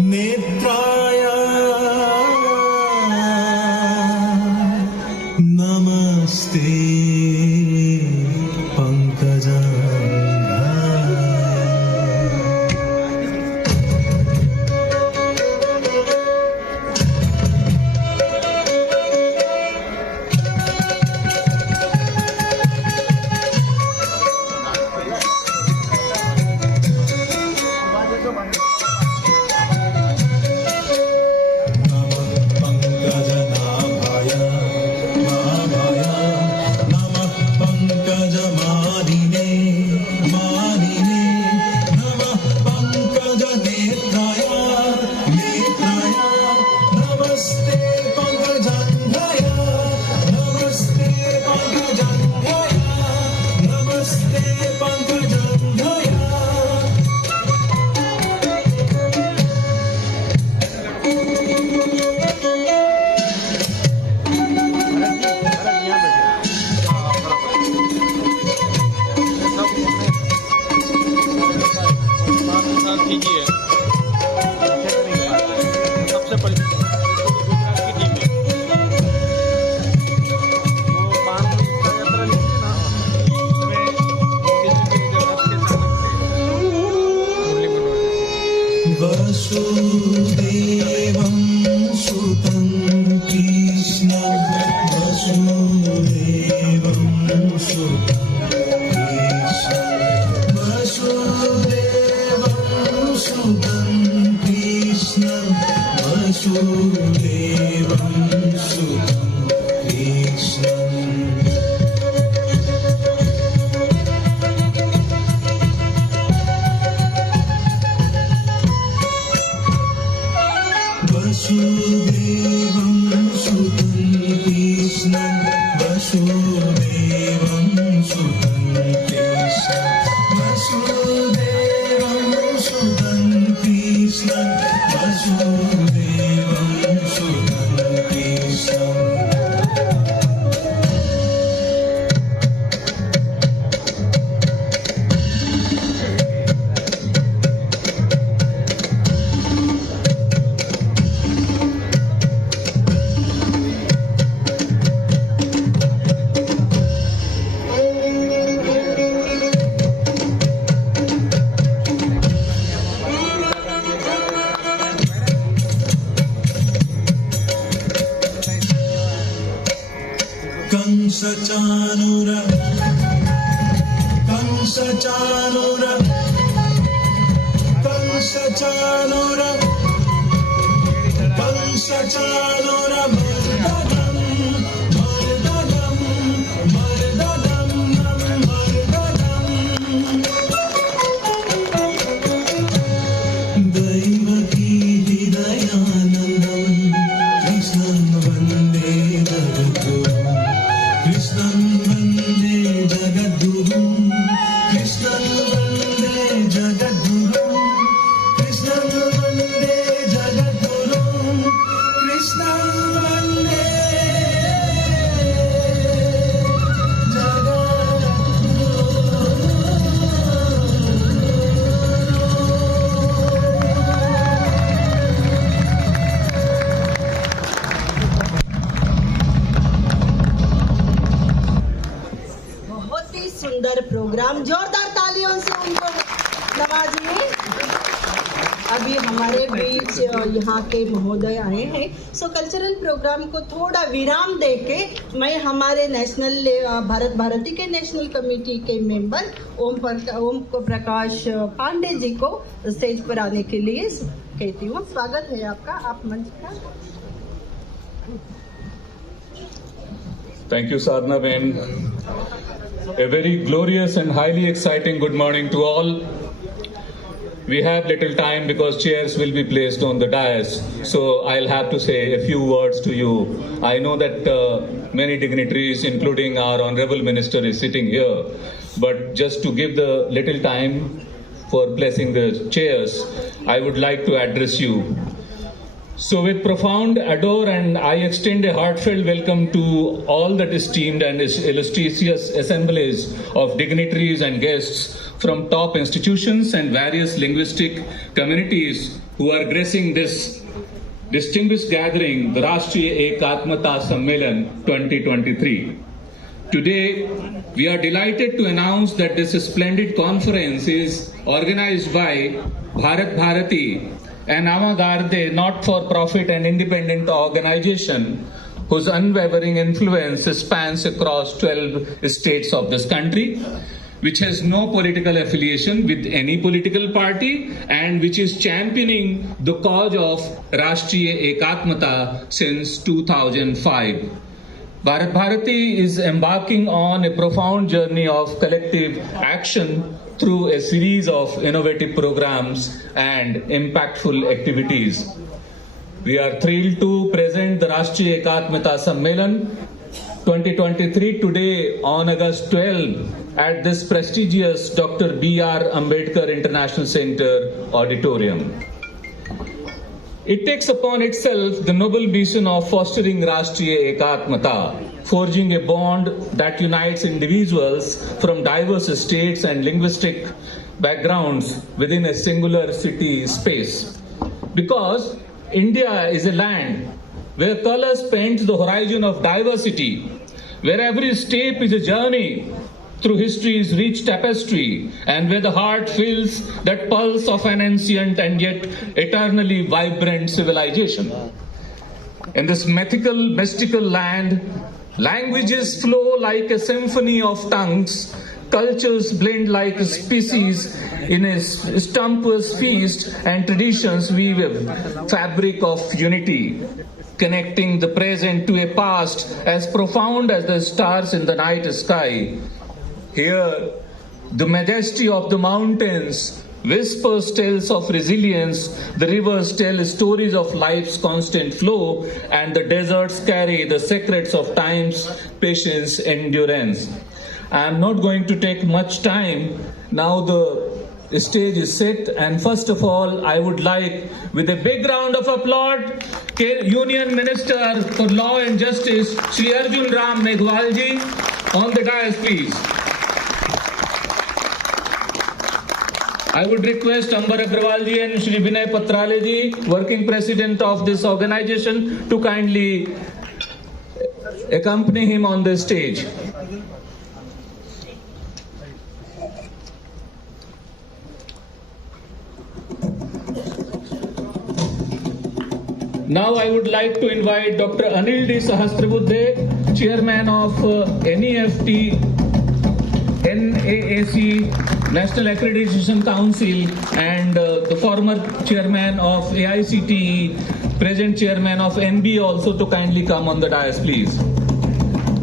नेत्राय नमस्ते वसुदेवं सुतं कृष्णं वसुदेवं सुतं कृष्णं वसुदेवं सुतं कृष्णं वसुदेवं सुतं कृष्णं वसुदेवं सुतं कृष्णं वसुदेवं सुतं कृष्णं वसुदेवं सुतं कृष्णं वसुदेवं सुतं कृष्णं कंसचाणूर कंसचाणूर कंसचाणूर कंसचाणूर मर्दनं मर्दनं मर्दनं मर्दनं दैवकी हृदयानन्दं कृष्णं वन्दे जगद्गुरुं कृष्णं वन्दे जगद्गुरुं कृष्णं वन्दे जगद्गुरुं कृष्णं वन्दे जगद्गुरुं कृष्णं वन्दे बहुत ही सुंदर प्रोग्राम, जोरदार तालियों से उनको नवाजिए। अभी हमारे बीच यहाँ के महोदय आए हैं, सो कल्चरल प्रोग्राम को थोड़ा विराम देके मैं हमारे नेशनल भारत भारती के नेशनल कमेटी के मेंबर ओम प्रकाश पांडे जी को स्टेज पर आने के लिए कहती हूँ। स्वागत है आपका, आप मंच पर। Thank you, Sadhna Ben. A very glorious and highly exciting good morning to all. We have little time because chairs will be placed on the dais, so I'll have to say a few words to you. I know that many dignitaries, including our Honorable Minister, is sitting here, but just to give the little time for placing the chairs, I would like to address you. So with profound adore and I extend a heartfelt welcome to all that esteemed and illustrious assemblies of dignitaries and guests from top institutions and various linguistic communities who are gracing this distinguished gathering, the Rashtriya Ekatmata Sammelan 2023. Today, we are delighted to announce that this splendid conference is organized by Bharat Bharati, an avant-garde, not-for-profit and independent organization whose unwavering influence spans across 12 states of this country, which has no political affiliation with any political party and which is championing the cause of Rashtriya Ekatmata since 2005. Bharat Bharati is embarking on a profound journey of collective action through a series of innovative programs and impactful activities. We are thrilled to present the Rashtriya Ekatmata Sammelan 2023 today on August 12 at this prestigious Dr. B.R. Ambedkar International Center auditorium. It takes upon itself the noble mission of fostering Rashtriya Ekatmata, forging a bond that unites individuals from diverse states and linguistic backgrounds within a singular city space. Because India is a land where colors paint the horizon of diversity, where every step is a journey through history's rich tapestry, and where the heart feels that pulse of an ancient and yet eternally vibrant civilization. In this mystical land, languages flow like a symphony of tongues, cultures blend like species in a sumptuous feast, and traditions weave a fabric of unity, connecting the present to a past as profound as the stars in the night sky. Here, the majesty of the mountains whispers tales of resilience, the rivers tell stories of life's constant flow, and the deserts carry the secrets of time's patience, endurance. I am not going to take much time. Now the stage is set, and first of all, I would like, with a big round of applause, Union Minister for Law and Justice, Shri Arjun Ram Meghwal ji, on the dais, please. I would request Ambar Agrawal ji and Shri Vinay Patrale ji, working president of this organization, to kindly accompany him on the stage. Now I would like to invite Dr. Anil D. Sahasrabuddhe, Chairman of NEFT, NAAC, National Accreditation Council, and the former Chairman of AICTE, present Chairman of NB, also to kindly come on the dais, please.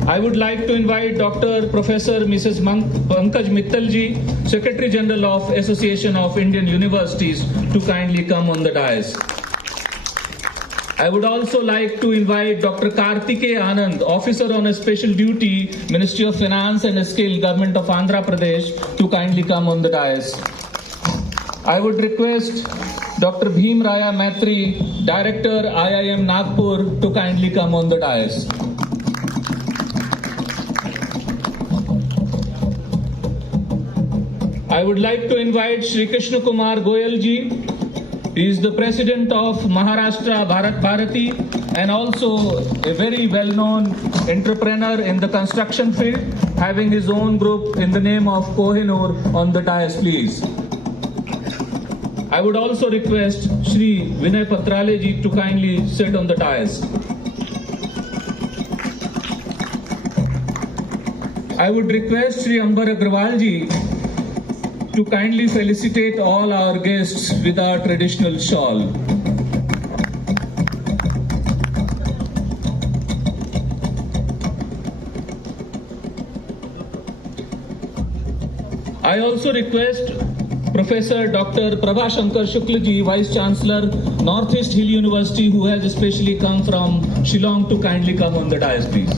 I would like to invite Dr. Professor Mrs. Pankaj Mittal ji, Secretary General of Association of Indian Universities, to kindly come on the dais. I would also like to invite Dr. Kartikeya Anand, Officer on a Special Duty, Ministry of Finance and Skill, Government of Andhra Pradesh, to kindly come on the dais. I would request Dr. Bhim Raya Maitri, Director, IIM Nagpur, to kindly come on the dais. I would like to invite Shri Krishna Kumar Goyal ji. He is the president of Maharashtra Bharat Bharati and also a very well-known entrepreneur in the construction field, having his own group in the name of Kohinoor, on the dais, please. I would also request Shri Vinay Patrale ji to kindly sit on the dais. I would request Shri Ambar Agrawal ji to kindly felicitate all our guests with our traditional shawl. I also request Professor Dr. Prabha Shankar Shukla ji, Vice Chancellor, Northeast Hill University, who has especially come from Shillong, to kindly come on the dais, please.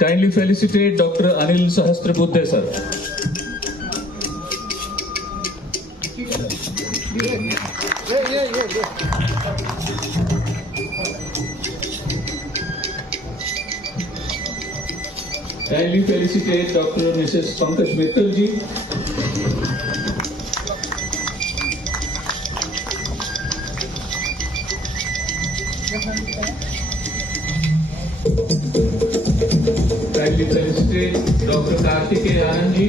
Kindly felicitate Dr. Anil Sahasrabudhe, sir. Kindly felicitate Dr. Mrs. Pankaj Mittal ji. Kindly felicitate Dr. Kartikeya Anand ji.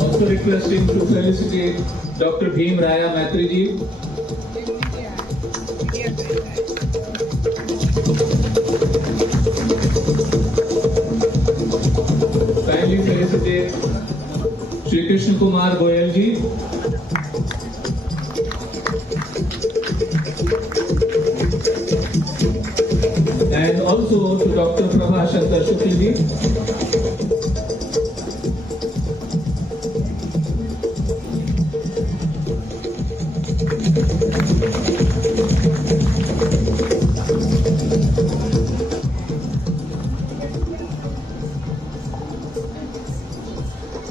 Also requesting to felicitate Dr. Bhim Raya Maitri ji. Kindly felicitate Shri Krishna Kumar Goyal ji. And also to Dr. Prabha Shankar Shukla ji.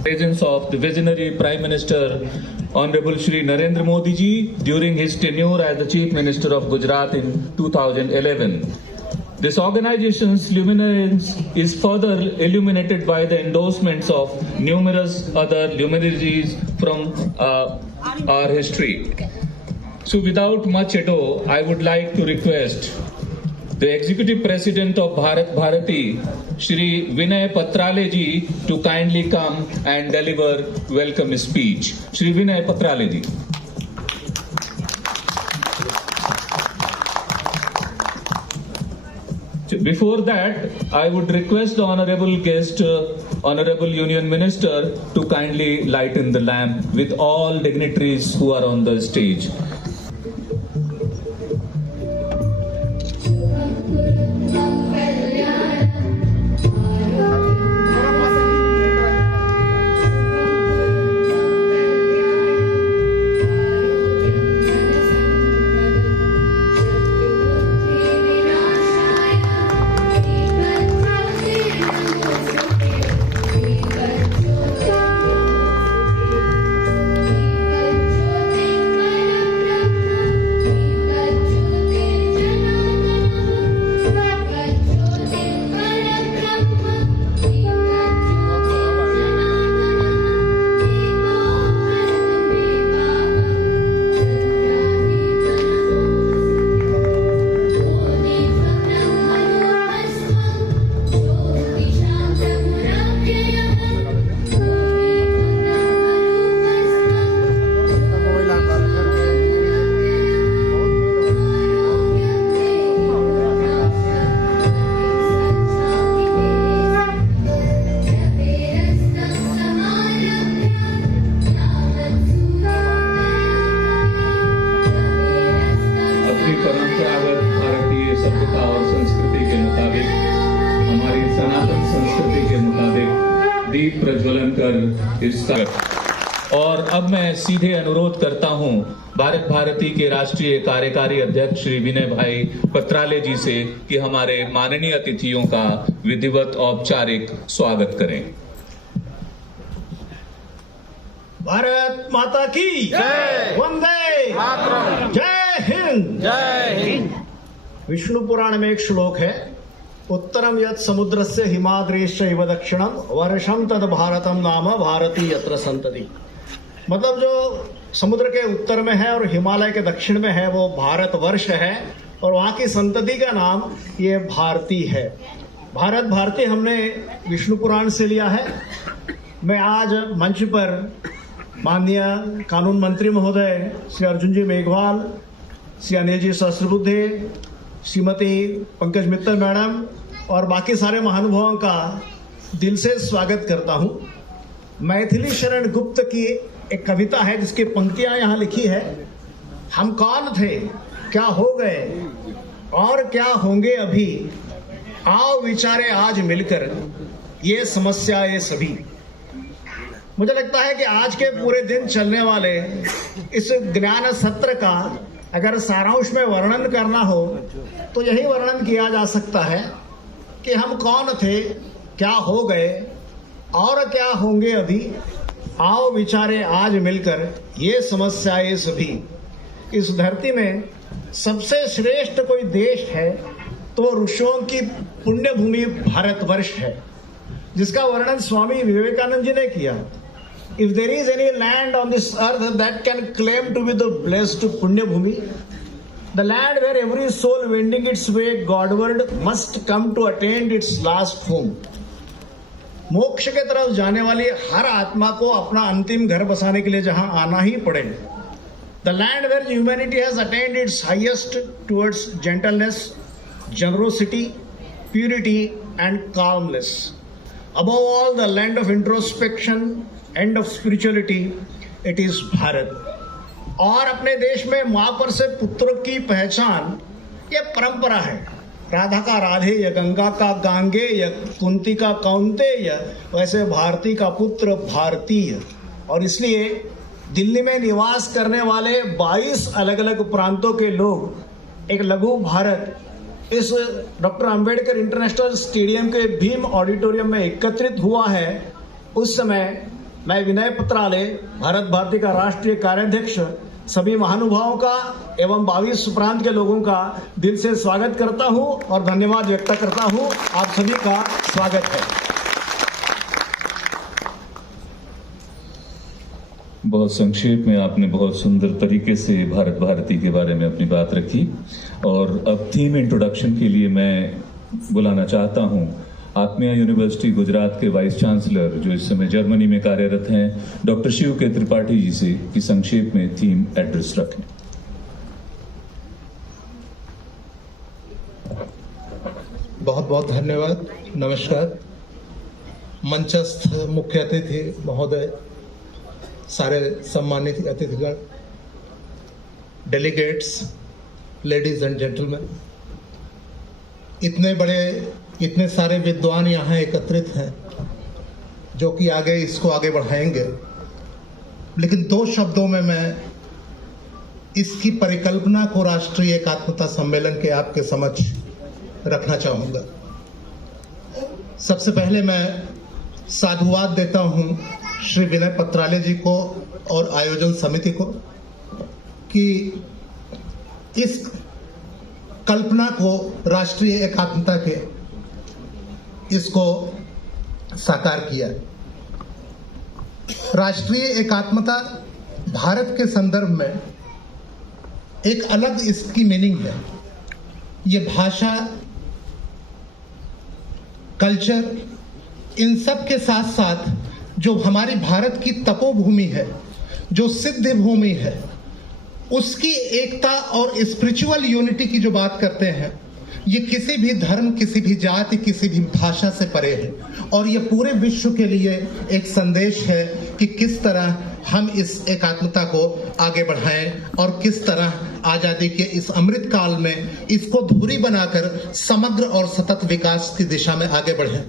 Presence of the visionary Prime Minister Honorable Shri Narendra Modi ji during his tenure as the Chief Minister of Gujarat in 2011. This organization's luminance is further illuminated by the endorsements of numerous other luminaries from our history. So without much ado, I would like to request the Executive President of Bharat Bharati, Shri Vinay Patrale ji, to kindly come and deliver welcome speech. Shri Vinay Patrale ji. Before that, I would request the honorable guest, Honorable Union Minister, to kindly lighten the lamp with all dignitaries who are on the stage. दीप प्रज्वलन कर इस और अब मैं सीधे अनुरोध करता हूं भारत भारती के राष्ट्रीय कार्यकारी अध्यक्ष श्री विनय भाई पत्राले जी से कि हमारे माननीय अतिथियों का विधिवत औपचारिक स्वागत करें। भारत माता की जय, वंदे मातरम, जय हिंद, जय हिंद। विष्णु पुराण में एक श्लोक है, उत्तरम यत् समुद्रस्य हिमाद्रेश्च इव दक्षिणम वर्षम तद भारतम नाम भारती यत्र संतति। मतलब जो समुद्र के उत्तर में है और हिमालय के दक्षिण में है वो भारत वर्ष है और वहाँ की संतति का नाम ये भारती है। भारत भारती हमने विष्णु पुराण से लिया है। मैं आज मंच पर माननीय कानून मंत्री महोदय श्री अर्जुन जी मेघवाल, श्री अनिल जी सहस्रबुद्धे, श्रीमती पंकज मित्तल मैडम और बाकी सारे महानुभावों का दिल से स्वागत करता हूं। मैथिली शरण गुप्त की एक कविता है जिसकी पंक्तियां यहाँ लिखी है। हम कौन थे, क्या हो गए और क्या होंगे अभी, आओ विचारे आज मिलकर ये समस्या ये सभी। मुझे लगता है कि आज के पूरे दिन चलने वाले इस ज्ञान सत्र का अगर सारांश में वर्णन करना हो तो यही वर्णन किया जा सकता है कि हम कौन थे, क्या हो गए और क्या होंगे अभी। आओ विचारे आज मिलकर ये समस्याएं सभी। इस धरती में सबसे श्रेष्ठ कोई देश है तो ऋषियों की पुण्य भूमि भारतवर्ष है, जिसका वर्णन स्वामी विवेकानंद जी ने किया। If there is any land on this earth that can claim to be the blessed Punya Bhumi, the land where every soul wending its way Godward must come to attain its last home. मोक्ष के तरफ जाने वाली हर आत्मा को अपना अंतिम घर बसाने के लिए जहां आना ही पड़े। The land where humanity has attained its highest towards gentleness, generosity, purity and calmness. Above all, the land of introspection, end of spirituality, it is Bharat. और अपने देश में माँ पर से पुत्र की पहचान ये परंपरा है। राधा का राधेय, गंगा का गांगेय, कुंती का कौंतेय, वैसे भारती का पुत्र भारतीय। और इसलिए दिल्ली में निवास करने वाले 22 अलग अलग प्रांतों के लोग एक लघु भारत इस डॉक्टर अंबेडकर इंटरनेशनल स्टेडियम के भीम ऑडिटोरियम में एकत्रित हुआ है। उस समय मैं विनय पत्रालय, भारत भारती का राष्ट्रीय कार्याध्यक्ष, सभी महानुभावों का एवं 22 प्रांत के लोगों का दिल से स्वागत करता हूं और धन्यवाद व्यक्त करता हूं। आप सभी का स्वागत है। बहुत संक्षेप में आपने बहुत सुंदर तरीके से भारत भारती के बारे में अपनी बात रखी और अब थीम इंट्रोडक्शन के लिए मैं बुलाना चाहता हूं आत्मीय यूनिवर्सिटी गुजरात के वाइस चांसलर जो इस समय जर्मनी में कार्यरत हैं डॉक्टर शिव के त्रिपाठी जी से कि संक्षेप में थीम एड्रेस रखें। बहुत बहुत धन्यवाद। नमस्कार। मंचस्थ मुख्य अतिथि महोदय, सारे सम्मानित अतिथिगण, डेलीगेट्स, लेडीज एंड जेंटलमैन, इतने सारे विद्वान यहाँ एकत्रित हैं जो कि इसको आगे बढ़ाएंगे। लेकिन 2 शब्दों में मैं इसकी परिकल्पना को राष्ट्रीय एकात्मता सम्मेलन के आपके समक्ष रखना चाहूँगा। सबसे पहले मैं साधुवाद देता हूँ श्री विनय पत्रालय जी को और आयोजन समिति को कि इस कल्पना को राष्ट्रीय एकात्मता के इसको साकार किया। राष्ट्रीय एकात्मता भारत के संदर्भ में एक अलग इसकी मीनिंग है। ये भाषा, कल्चर, इन सब के साथ साथ जो हमारी भारत की तपोभूमि है, जो सिद्ध भूमि है, उसकी एकता और स्पिरिचुअल यूनिटी की जो बात करते हैं, ये किसी भी धर्म, किसी भी जाति, किसी भी भाषा से परे है। और ये पूरे विश्व के लिए एक संदेश है कि किस तरह हम इस एकात्मता को आगे बढ़ाएं और किस तरह आजादी के इस अमृत काल में इसको धुरी बनाकर समग्र और सतत विकास की दिशा में आगे बढ़ें।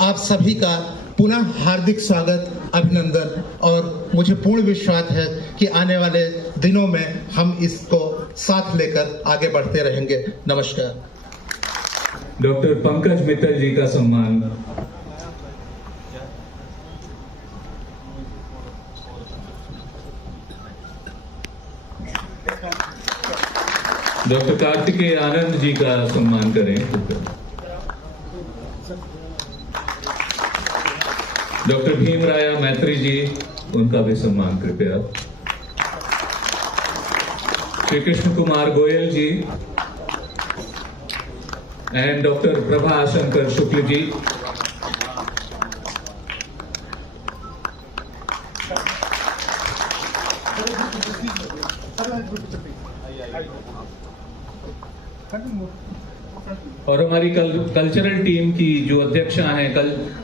आप सभी का पुनः हार्दिक स्वागत, अभिनंदन और मुझे पूर्ण विश्वास है कि आने वाले दिनों में हम इसको साथ लेकर आगे बढ़ते रहेंगे। नमस्कार। डॉक्टर पंकज मित्तल जी का सम्मान। डॉक्टर कार्तिकेय आनंद जी का सम्मान करें। डॉक्टर भीमराया मैत्री जी, उनका भी सम्मान कृपया। श्री कृष्ण कुमार गोयल जी एंड डॉक्टर प्रभा शंकर शुक्ल जी। और हमारी कल्चरल टीम की जो अध्यक्षा हैं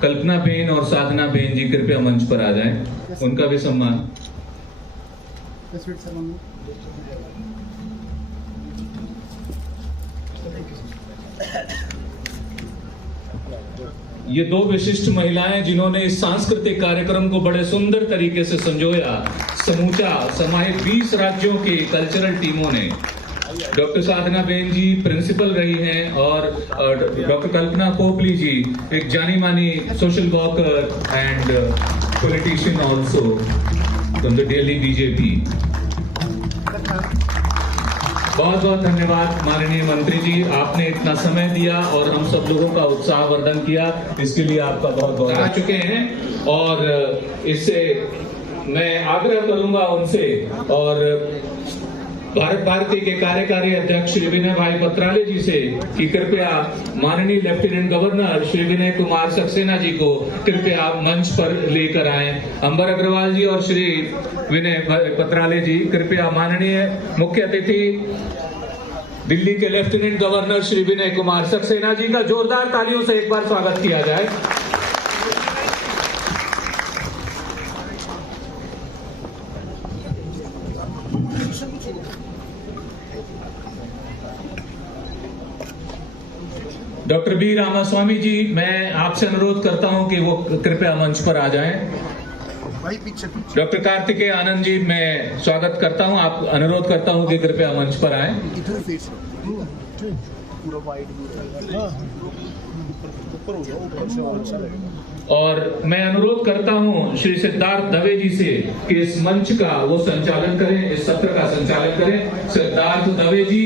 कल्पना बेन और साधना बेन जी कृपया मंच पर आ जाएं, उनका भी सम्मान। ये दो विशिष्ट महिलाएं जिन्होंने इस सांस्कृतिक कार्यक्रम को बड़े सुंदर तरीके से संजोया, समूचा समाहित 20 राज्यों की कल्चरल टीमों ने। डॉक्टर साधना बेन जी प्रिंसिपल रही हैं और डॉक्टर कल्पना कोपली जी एक जानी मानी social worker and politician also from the Delhi BJP. बहुत बहुत धन्यवाद माननीय मंत्री जी, आपने इतना समय दिया और हम सब लोगों का उत्साहवर्धन किया, इसके लिए आपका बहुत बहुत आ चुके हैं। और इससे मैं आग्रह करूंगा उनसे और भारत भारती के कार्यकारी अध्यक्ष श्री विनय भाई पत्राले जी से कि कृपया माननीय लेफ्टिनेंट गवर्नर श्री विनय कुमार सक्सेना जी को कृपया मंच पर लेकर आएं। अंबर अग्रवाल जी और श्री विनय पत्राले जी कृपया माननीय मुख्य अतिथि दिल्ली के लेफ्टिनेंट गवर्नर श्री विनय कुमार सक्सेना जी का जोरदार तालियों से एक बार स्वागत किया जाए। डॉक्टर बी रामास्वामी जी, मैं आपसे अनुरोध करता हूं कि वो कृपया मंच पर आ जाएं। डॉक्टर कार्तिकेय आनंद जी, मैं स्वागत करता हूं, आप अनुरोध करता हूं कि कृपया मंच पर आएं। और मैं अनुरोध करता हूं श्री सिद्धार्थ दवे जी से कि इस मंच का वो संचालन करें, इस सत्र का संचालन करें। सिद्धार्थ दवे जी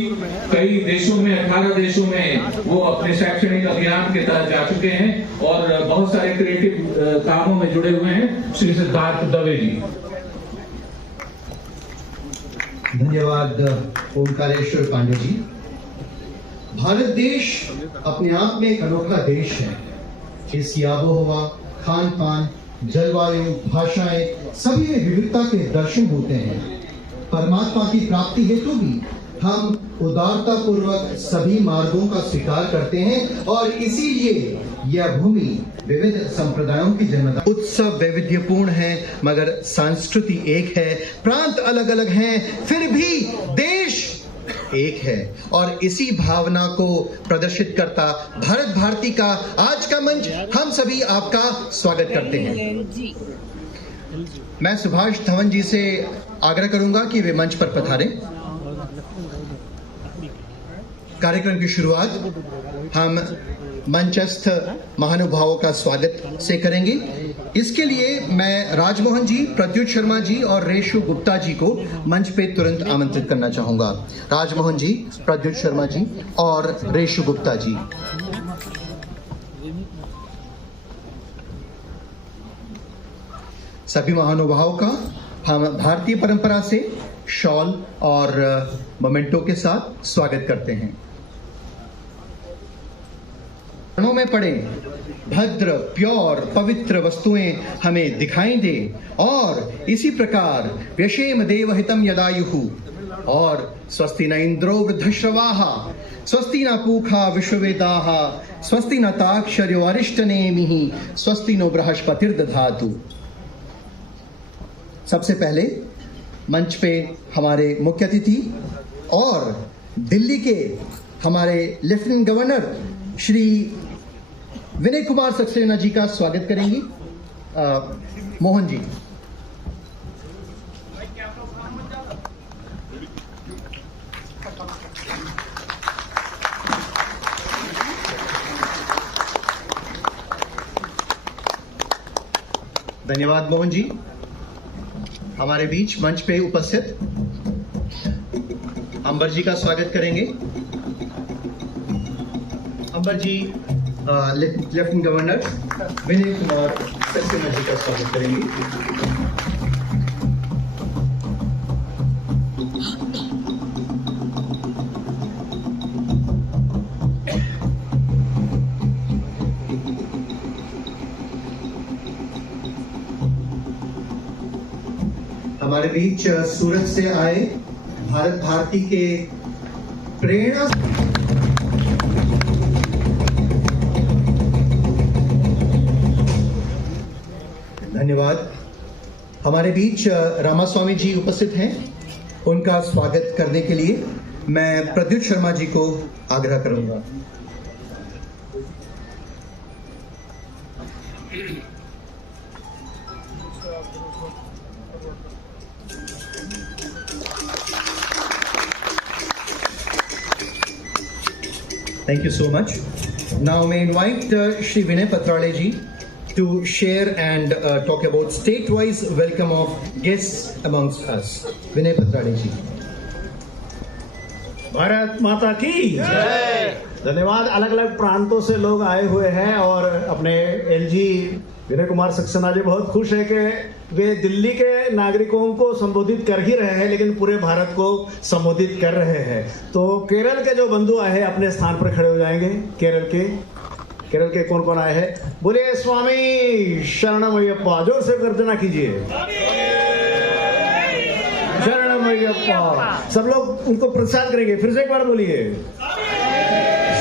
कई देशों में 18 देशों में वो अपने शैक्षणिक अभियान के तहत जा चुके हैं और बहुत सारे क्रिएटिव कामों में जुड़े हुए हैं। श्री सिद्धार्थ दवे जी। धन्यवाद ओंकारेश्वर पांडे जी। भारत देश अपने आप में एक अनोखा देश है। इसकी आबोहवा, खान पान, जलवायु, भाषाएं सभी में विविधता के दर्शन होते हैं। परमात्मा की प्राप्ति हेतु भी हम उदारता पूर्वक सभी मार्गों का स्वीकार करते हैं और इसीलिए यह भूमि विविध संप्रदायों की जन्मदाता। उत्सव वैविध्यपूर्ण है मगर संस्कृति एक है, प्रांत अलग अलग हैं, फिर भी देश एक है और इसी भावना को प्रदर्शित करता भारत भारती का आज का मंच हम सभी आपका स्वागत करते हैं। मैं सुभाष धवन जी से आग्रह करूंगा कि वे मंच पर पधारें। कार्यक्रम की शुरुआत हम मंचस्थ महानुभावों का स्वागत से करेंगे। इसके लिए मैं राजमोहन जी, प्रत्युत शर्मा जी और रेशु गुप्ता जी को मंच पे तुरंत आमंत्रित करना चाहूंगा। राजमोहन जी, प्रत्युत शर्मा जी और रेशु गुप्ता जी। सभी महानुभावों का हम भारतीय परंपरा से शॉल और मोमेंटो के साथ स्वागत करते हैं। चरणों में पड़े भद्र, प्योर, पवित्र वस्तुएं हमें दिखाई दे और इसी प्रकार व्यशेम देवहितम यदायुहु और स्वस्ति न इंद्रो वृद्धश्रवाहा स्वस्ति न पूखा विश्ववेदाः स्वस्ति न ताक्षर्यो अरिष्टनेमिः स्वस्ति नो बृहस्पतिर्दधातु। सबसे पहले मंच पे हमारे मुख्य अतिथि और दिल्ली के हमारे लेफ्टिनेंट गवर्नर श्री विनय कुमार सक्सेना जी का स्वागत करेंगी। मोहन जी। धन्यवाद मोहन जी। हमारे बीच मंच पे उपस्थित अंबर जी का स्वागत करेंगे। अंबर जी लेफ्टिनेंट गवर्नर विनय कुमार सक्सेना जी का स्वागत करेंगे। हमारे बीच सूरत से आए भारत भारती के प्रेरणा धन्यवाद। हमारे बीच रामास्वामी जी उपस्थित हैं। उनका स्वागत करने के लिए मैं प्रद्युत शर्मा जी को आग्रह करूंगा। Thank you so much. Now may I invite Shri Vinay Patrale ji to share and talk about state-wise welcome of guests amongst us. Vinay Patrale ji. Bharat माता की जय। धन्यवाद। अलग अलग प्रांतों से लोग आए हुए हैं और अपने एलजी विनय कुमार सक्सेना जी बहुत खुश है कि वे दिल्ली के नागरिकों को संबोधित कर ही रहे हैं लेकिन पूरे भारत को संबोधित कर रहे हैं। तो केरल के जो बंधु आए हैं अपने स्थान पर खड़े हो जाएंगे। केरल के कौन कौन आए हैं? बोलिए स्वामी शरणमयप्पा। जोर से गर्जना कीजिए। शरणमयप्पा। सब लोग उनको प्रसाद करेंगे। फिर से एक बार बोलिए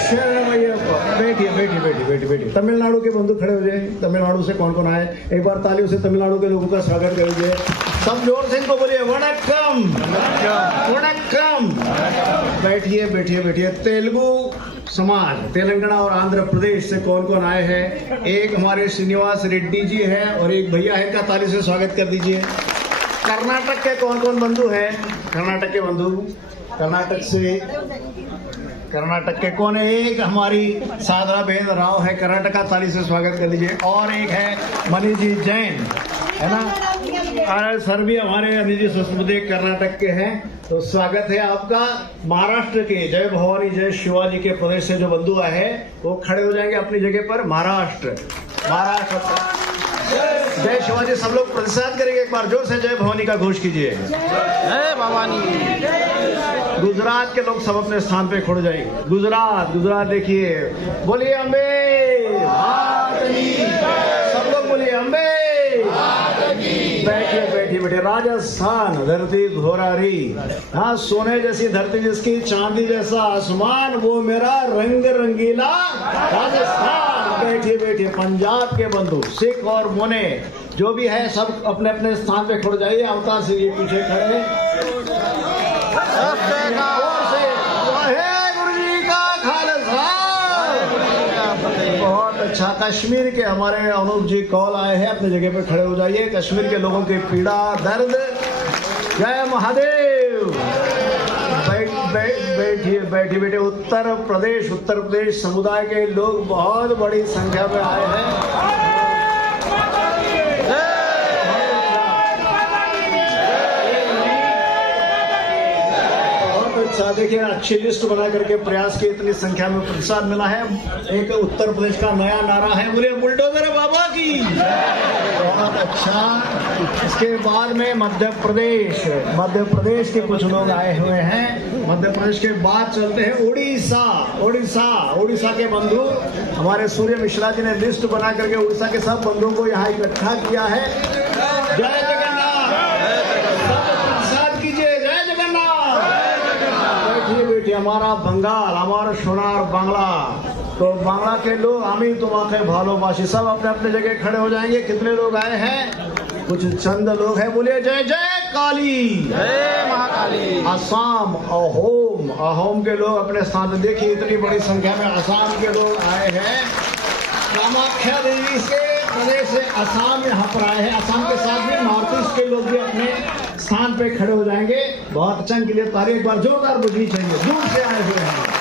शरणमयप्पा। बैठिए। तमिलनाडु के बंधु खड़े हो जाए। तमिलनाडु से कौन कौन आए? एक बार तालियों से तमिलनाडु के लोगों का स्वागत कर लीजिए। सब जोर से इनको बोलिए वणक्कम। बैठिए। तेलुगु समाज तेलंगाना और आंध्र प्रदेश से कौन कौन आए हैं? एक हमारे श्रीनिवास रेड्डी जी है और एक भैया है, इनका ताली से स्वागत कर दीजिए। कर्नाटक के कौन कौन बंधु हैं? कर्नाटक के बंधु, कर्नाटक के कौन है? एक हमारी साधना बेन राव है, कर्नाटक का, ताली से स्वागत कर लीजिए। और एक है मनीष जी जैन, है ना? और सर भी हमारे अनिल जी सस्पुदे कर्नाटक के हैं, तो स्वागत है आपका। महाराष्ट्र के जय भवानी जय शिवाजी के प्रदेश से जो बंधु आए हैं वो खड़े हो जाएंगे अपनी जगह पर। महाराष्ट्र जय शिवाजी। सब लोग प्रतिसाद करेंगे। एक बार जोर से जय भवानी का घोष कीजिए। जय भवानी। गुजरात के लोग सब अपने स्थान पे खड़े जाएंगे। गुजरात देखिए। बोलिए अम्बे मात की। सब लोग बोलिए अम्बे। बैठिए। राजस्थान धरती धोरारी। हाँ, सोने जैसी धरती जिसकी चांदी जैसा आसमान, वो मेरा रंग रंगीला राजस्थान। बैठिए। पंजाब के बंधु सिख और मोने जो भी है सब अपने अपने स्थान पे खड़े जाइए। अवतार सिंह जी पीछे खड़े। बहुत अच्छा। कश्मीर के हमारे अनूप जी कौल आए हैं, अपनी जगह पे खड़े हो जाइए। कश्मीर के लोगों की पीड़ा दर्द। जय महादेव। बैठिए। उत्तर प्रदेश समुदाय के लोग बहुत बड़ी संख्या में आए हैं। अच्छा, देखिए अच्छी लिस्ट बना करके प्रयास की इतनी संख्या में प्रतिसाद मिला है। एक उत्तर प्रदेश का नया नारा है, बोले बुलडोजर बाबा की। बहुत अच्छा। इसके बाद में मध्य प्रदेश के कुछ लोग आए हुए हैं। मध्य प्रदेश के बाद चलते हैं उड़ीसा के बंधु। हमारे सूर्य मिश्रा जी ने लिस्ट बना करके उड़ीसा के सब बंधुओं को यहाँ इकट्ठा किया है। जय जगन्नाथ। प्रतिसाद कीजिए। जय जगन्नाथ। बैठिए। हमारा बंगाल, हमारा सोनार बांग्ला, तो बांग्ला के लोग हामी तुम्हारे भालोबाशी, सब अपने अपने जगह खड़े हो जाएंगे। कितने लोग आए हैं? कुछ चंद लोग हैं। बोलिए जय जय काली, जय महाकाली। असम, अहोम के लोग अपने स्थान पर। देखिए इतनी बड़ी संख्या में असम के लोग आए हैं। कामाख्या देवी के प्रदेश से असम यहाँ पर आए हैं। असम के साथ में नॉर्थ ईस्ट के लोग भी अपने स्थान पे खड़े हो जाएंगे। बहुत अच्छा के लिए ताली एक बार जोरदार बजनी चाहिए। दूर से आए हुए हैं।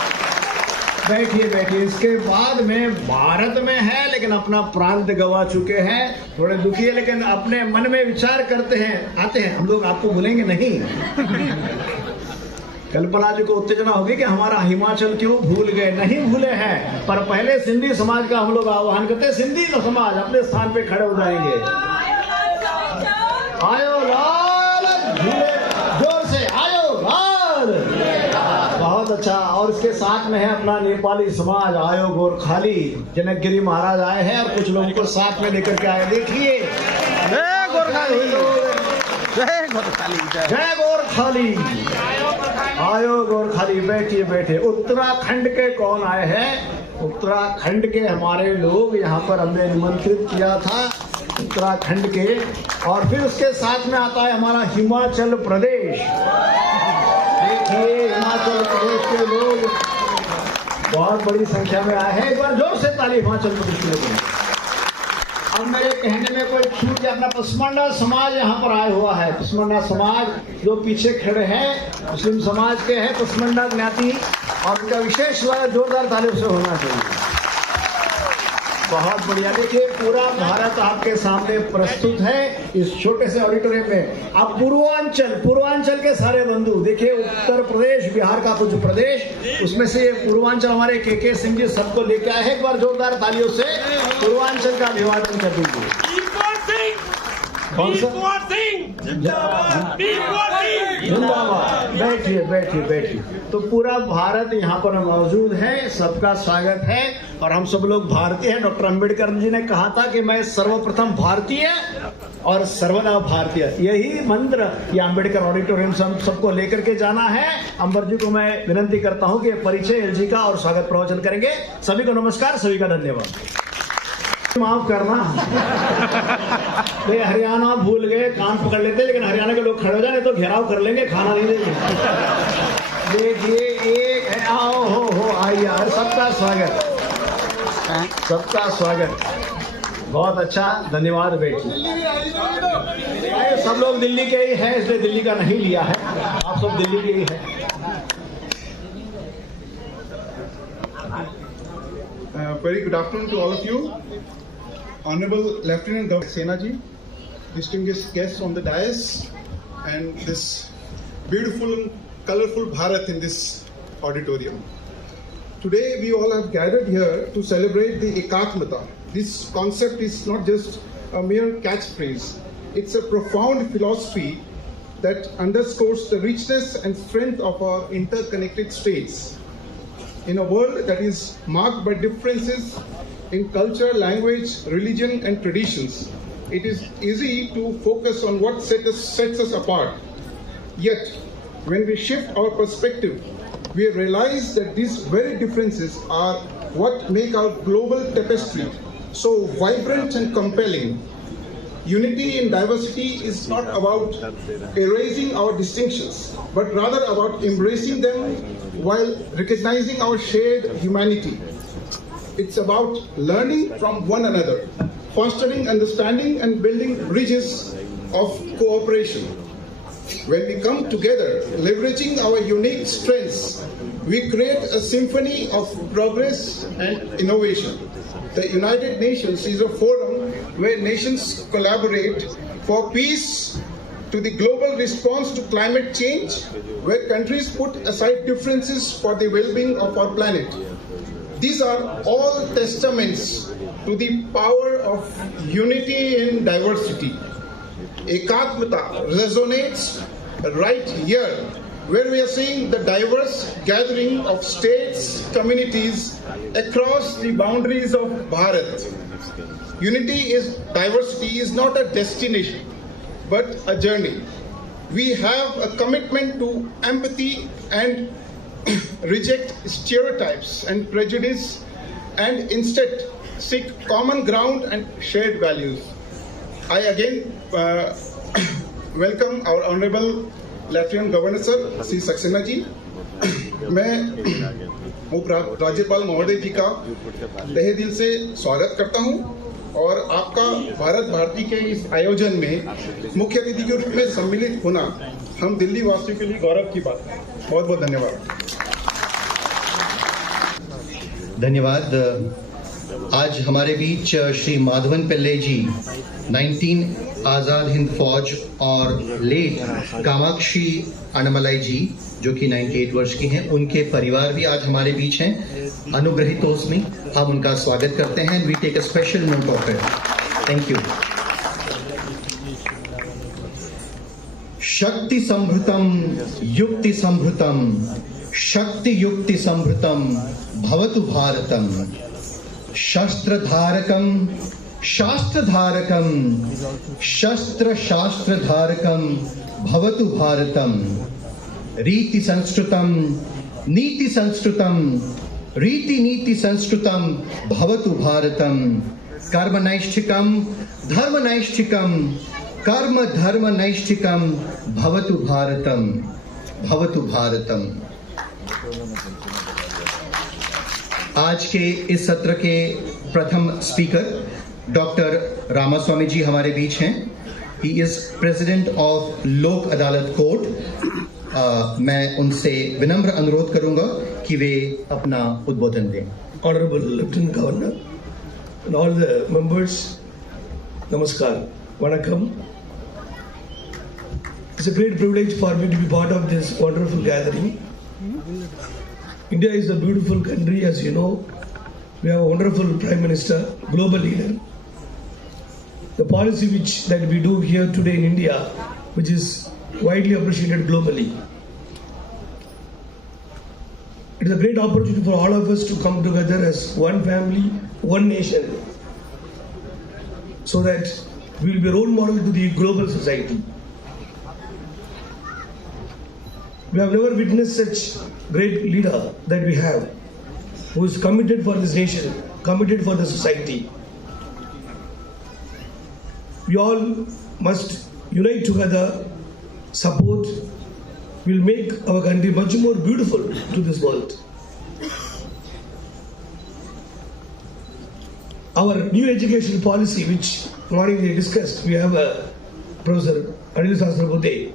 बैठिए। इसके बाद में भारत में है लेकिन अपना प्रांत गवा चुके हैं, थोड़े दुखी है लेकिन अपने मन में विचार करते हैं, आते हैं। हम लोग आपको भूलेंगे नहीं। कल्पना जी को उत्तेजना होगी कि हमारा हिमाचल क्यों भूल गए। नहीं भूले हैं, पर पहले सिंधी समाज का हम लोग आह्वान करते हैं। सिंधी समाज अपने स्थान पे खड़े हो जाएंगे। आयो लाल, जोर से आयो लाल। बहुत अच्छा। और इसके साथ में है अपना नेपाली समाज, आयो गोरखाली। जनकगिरी महाराज आए हैं और कुछ लोगों को साथ में लेकर के आए। देखिए जय गोरखाली, जय गोरखाली, आयो गोरखाली। बैठिए। उत्तराखंड के कौन आए हैं? उत्तराखंड के हमारे लोग यहाँ पर हमने निमंत्रित किया था, उत्तराखंड के। और फिर उसके साथ में आता है हमारा हिमाचल प्रदेश। देखिए हिमाचल प्रदेश के लोग बहुत बड़ी संख्या में आए हैं। एक बार जोर से ताली हिमाचल प्रदेश के लोगों। अब मेरे कहने में कोई छूट गया, अपना पसमांडा समाज यहाँ पर आया हुआ है। पसमांडा समाज जो पीछे खड़े हैं मुस्लिम समाज के हैं, पसमांडा ज्ञाति, और उनका विशेष स्वागत जोरदार तालियों से होना चाहिए। बहुत बढ़िया। देखिए पूरा भारत आपके सामने प्रस्तुत है इस छोटे से ऑडिटोरियम में। आप पूर्वांचल के सारे बंधु देखिए, उत्तर प्रदेश, बिहार का कुछ प्रदेश, उसमें से पूर्वांचल हमारे के सिंह जी सबको लेके आए हैं। एक बार जोरदार तालियों से पूर्वांचल का अभिवादन कर दीजिए। बैठिए। तो पूरा भारत यहाँ पर मौजूद है, सबका स्वागत है और हम सब लोग भारतीय हैं। डॉक्टर अंबेडकर जी ने कहा था कि मैं सर्वप्रथम भारतीय और सर्वदा भारतीय, यही मंत्र ये अंबेडकर ऑडिटोरियम से हम सबको लेकर के जाना है। अंबर जी को मैं विनंती करता हूँ कि परिचय एलजी का और स्वागत प्रवचन करेंगे। सभी को नमस्कार, सभी का धन्यवाद। माफ करना हरियाणा भूल गए, कान पकड़ लेते, लेकिन हरियाणा के लोग खड़े हो जाए तो घेराव कर लेंगे, खाना नहीं देंगे। देखिए एक है, आओ हो आइए, सबका स्वागत, सबका स्वागत। बहुत अच्छा, धन्यवाद। बैठिए। सब लोग दिल्ली के ही हैं, इसलिए दिल्ली का नहीं लिया है, आप सब दिल्ली के ही हैं। Very good afternoon to all of you. Honorable Lieutenant Governor Sena ji, distinguished guests on the dais, and this beautiful and colorful Bharat in this auditorium. Today we all have gathered here to celebrate the Ekatmata. This concept is not just a mere catchphrase. It's a profound philosophy that underscores the richness and strength of our interconnected states. In a world that is marked by differences in culture, language, religion, and traditions, it is easy to focus on what sets us apart. Yet, when we shift our perspective, we realize that these very differences are what make our global tapestry so vibrant and compelling. Unity in diversity is not about erasing our distinctions, but rather about embracing them while recognizing our shared humanity. It's about learning from one another, fostering understanding and building bridges of cooperation. When we come together, leveraging our unique strengths, we create a symphony of progress and innovation. The United Nations is a forum where nations collaborate for peace, to the global response to climate change, where countries put aside differences for the well-being of our planet. These are all testaments to the power of unity in diversity. Ekatmata resonates right here, where we are seeing the diverse gathering of states, communities across the boundaries of Bharat. Diversity is not a destination, but a journey. We have a commitment to empathy and reject stereotypes and prejudice, and instead seek common ground and shared values. I again welcome our Honorable Lieutenant Governor Sir, Sri Saxena जी। मैं उप राज्यपाल महोदय जी का तहे दिल से स्वागत करता हूं और आपका भारत भारती के इस आयोजन में मुख्य अतिथि के रूप में सम्मिलित होना हम दिल्ली वासियों के लिए गौरव की बात है। बहुत बहुत धन्यवाद। धन्यवाद। आज हमारे बीच श्री माधवन पिल्ले जी, 19 आज़ाद हिंद फौज, और लेट कामाक्षी अण्णामलाई जी जो कि 98 वर्ष की हैं, उनके परिवार भी आज हमारे बीच हैं। अनुग्रहीतोस्मि, हम उनका स्वागत करते हैं। We take a special note of it. Thank you. शक्ति संभृतम युक्ति संभृतम शक्ति युक्ति संभृतम भवतु भारतम। शस्त्रधारकम शास्त्रधारकम शस्त्र शास्त्रधारकम भवतु भारतम। रीति संस्कृतम नीति संस्कृतम रीति नीति संस्कृतम भवतु भारतम। कर्म नैष्ठिकम धर्म नैष्ठिकम कर्म धर्म नैष्ठिकम भवतु भारतम भवतु भारतम। आज के इस सत्र के प्रथम स्पीकर डॉक्टर रामास्वामी जी हमारे बीच हैं। ही इज प्रेसिडेंट ऑफ लोक अदालत कोर्ट। मैं उनसे विनम्र अनुरोध करूंगा कि वे अपना उद्बोधन दें। Honorable Lieutenant Governor and all the members, Namaskar, Vanakkam. It's a great privilege for me to be part of this wonderful gathering. India is a beautiful country, as you know. We have a wonderful Prime Minister, global leader. The policy that we do here today in India, which is widely appreciated globally. It is a great opportunity for all of us to come together as one family, one nation, so that we will be a role model to the global society. We have never witnessed such great leader that we have, who is committed for this nation, committed for the society. We all must unite together, support, will make our country much more beautiful to this world. Our new education policy, which morning we discussed, we have Professor Anil Sahasrabudhe,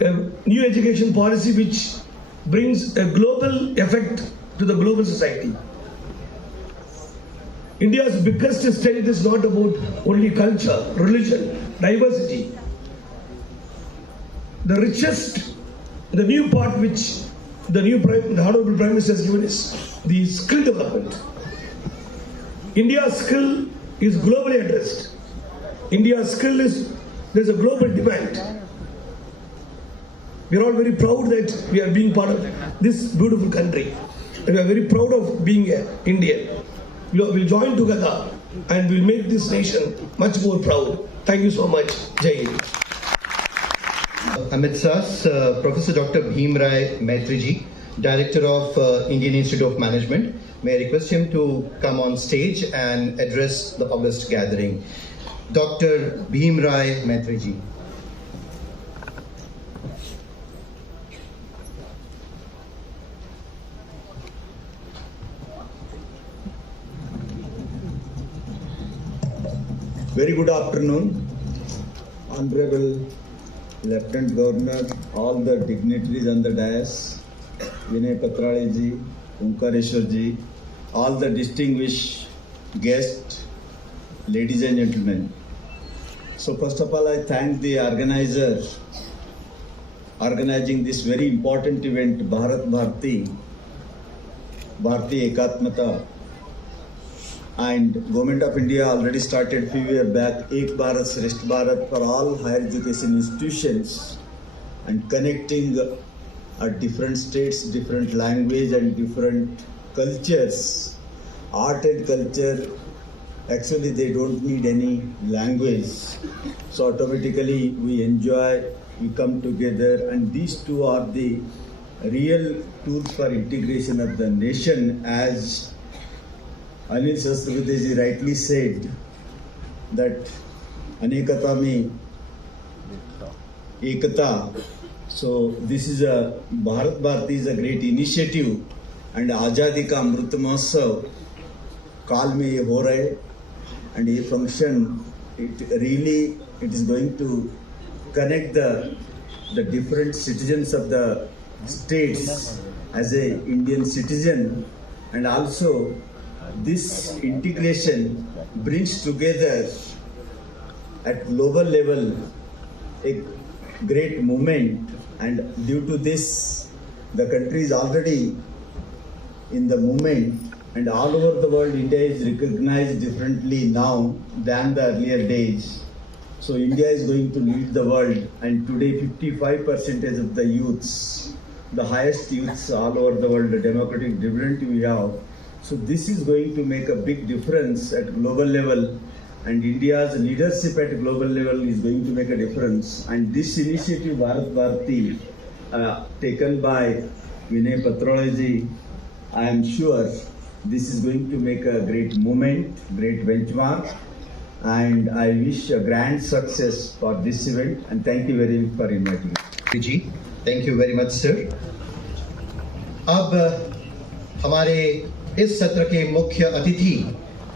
a new education policy which brings a global effect to the global society. India's biggest strength is not about only culture, religion, diversity. The richest, the new part which the Honorable Prime Minister has given is the skill development. India's skill is globally addressed. India's skill there's a global demand. We are all very proud that we are being part of this beautiful country. And we are very proud of being Indian. We'll join together and we'll make this nation much more proud. Thank you so much. Jai Hind. Amidst us, Professor Dr. Bhim Rai Maitri ji, Director of Indian Institute of Management. May I request him to come on stage and address the august gathering. Dr. Bhim Rai Maitri ji. Very good afternoon, Honorable Lieutenant Governor, all the dignitaries on the dais, Vinay Patrale ji, Omkareshwar ji, all the distinguished guests, ladies and gentlemen. So first of all, I thank the organizer organizing this very important event, Bharat Bharti, Bharti Ekatmata. And Government of India already started few years back Ek Bharat Shresth Bharat for all higher education institutions and connecting different states, different language and different cultures. Art and culture, actually they don't need any language. So automatically we enjoy, we come together, and these two are the real tools for integration of the nation. As Anil Sahasrabudhe ji rightly said that Anekata mein Ekata. So this is Bharat Bharti is a great initiative, and Azadi ka Amrit Mahotsav काल में ये हो रहा है, and ये function it is going to connect the different citizens of the states as a Indian citizen, and also this integration brings together at global level a great movement, and due to this the country is already in the movement, and all over the world India is recognized differently now than the earlier days. So India is going to lead the world, and today 55% of the youths, the highest youths all over the world, the democratic dividend we have. So this is going to make a big difference at global level, and India's leadership at global level is going to make a difference. And this initiative Bharat Bharti taken by Vinay Patrale ji, I am sure this is going to make a great movement, great benchmark, and I wish a grand success for this event, and thank you very much for inviting me. Ji, thank you very much sir. अब हमारे इस सत्र के मुख्य अतिथि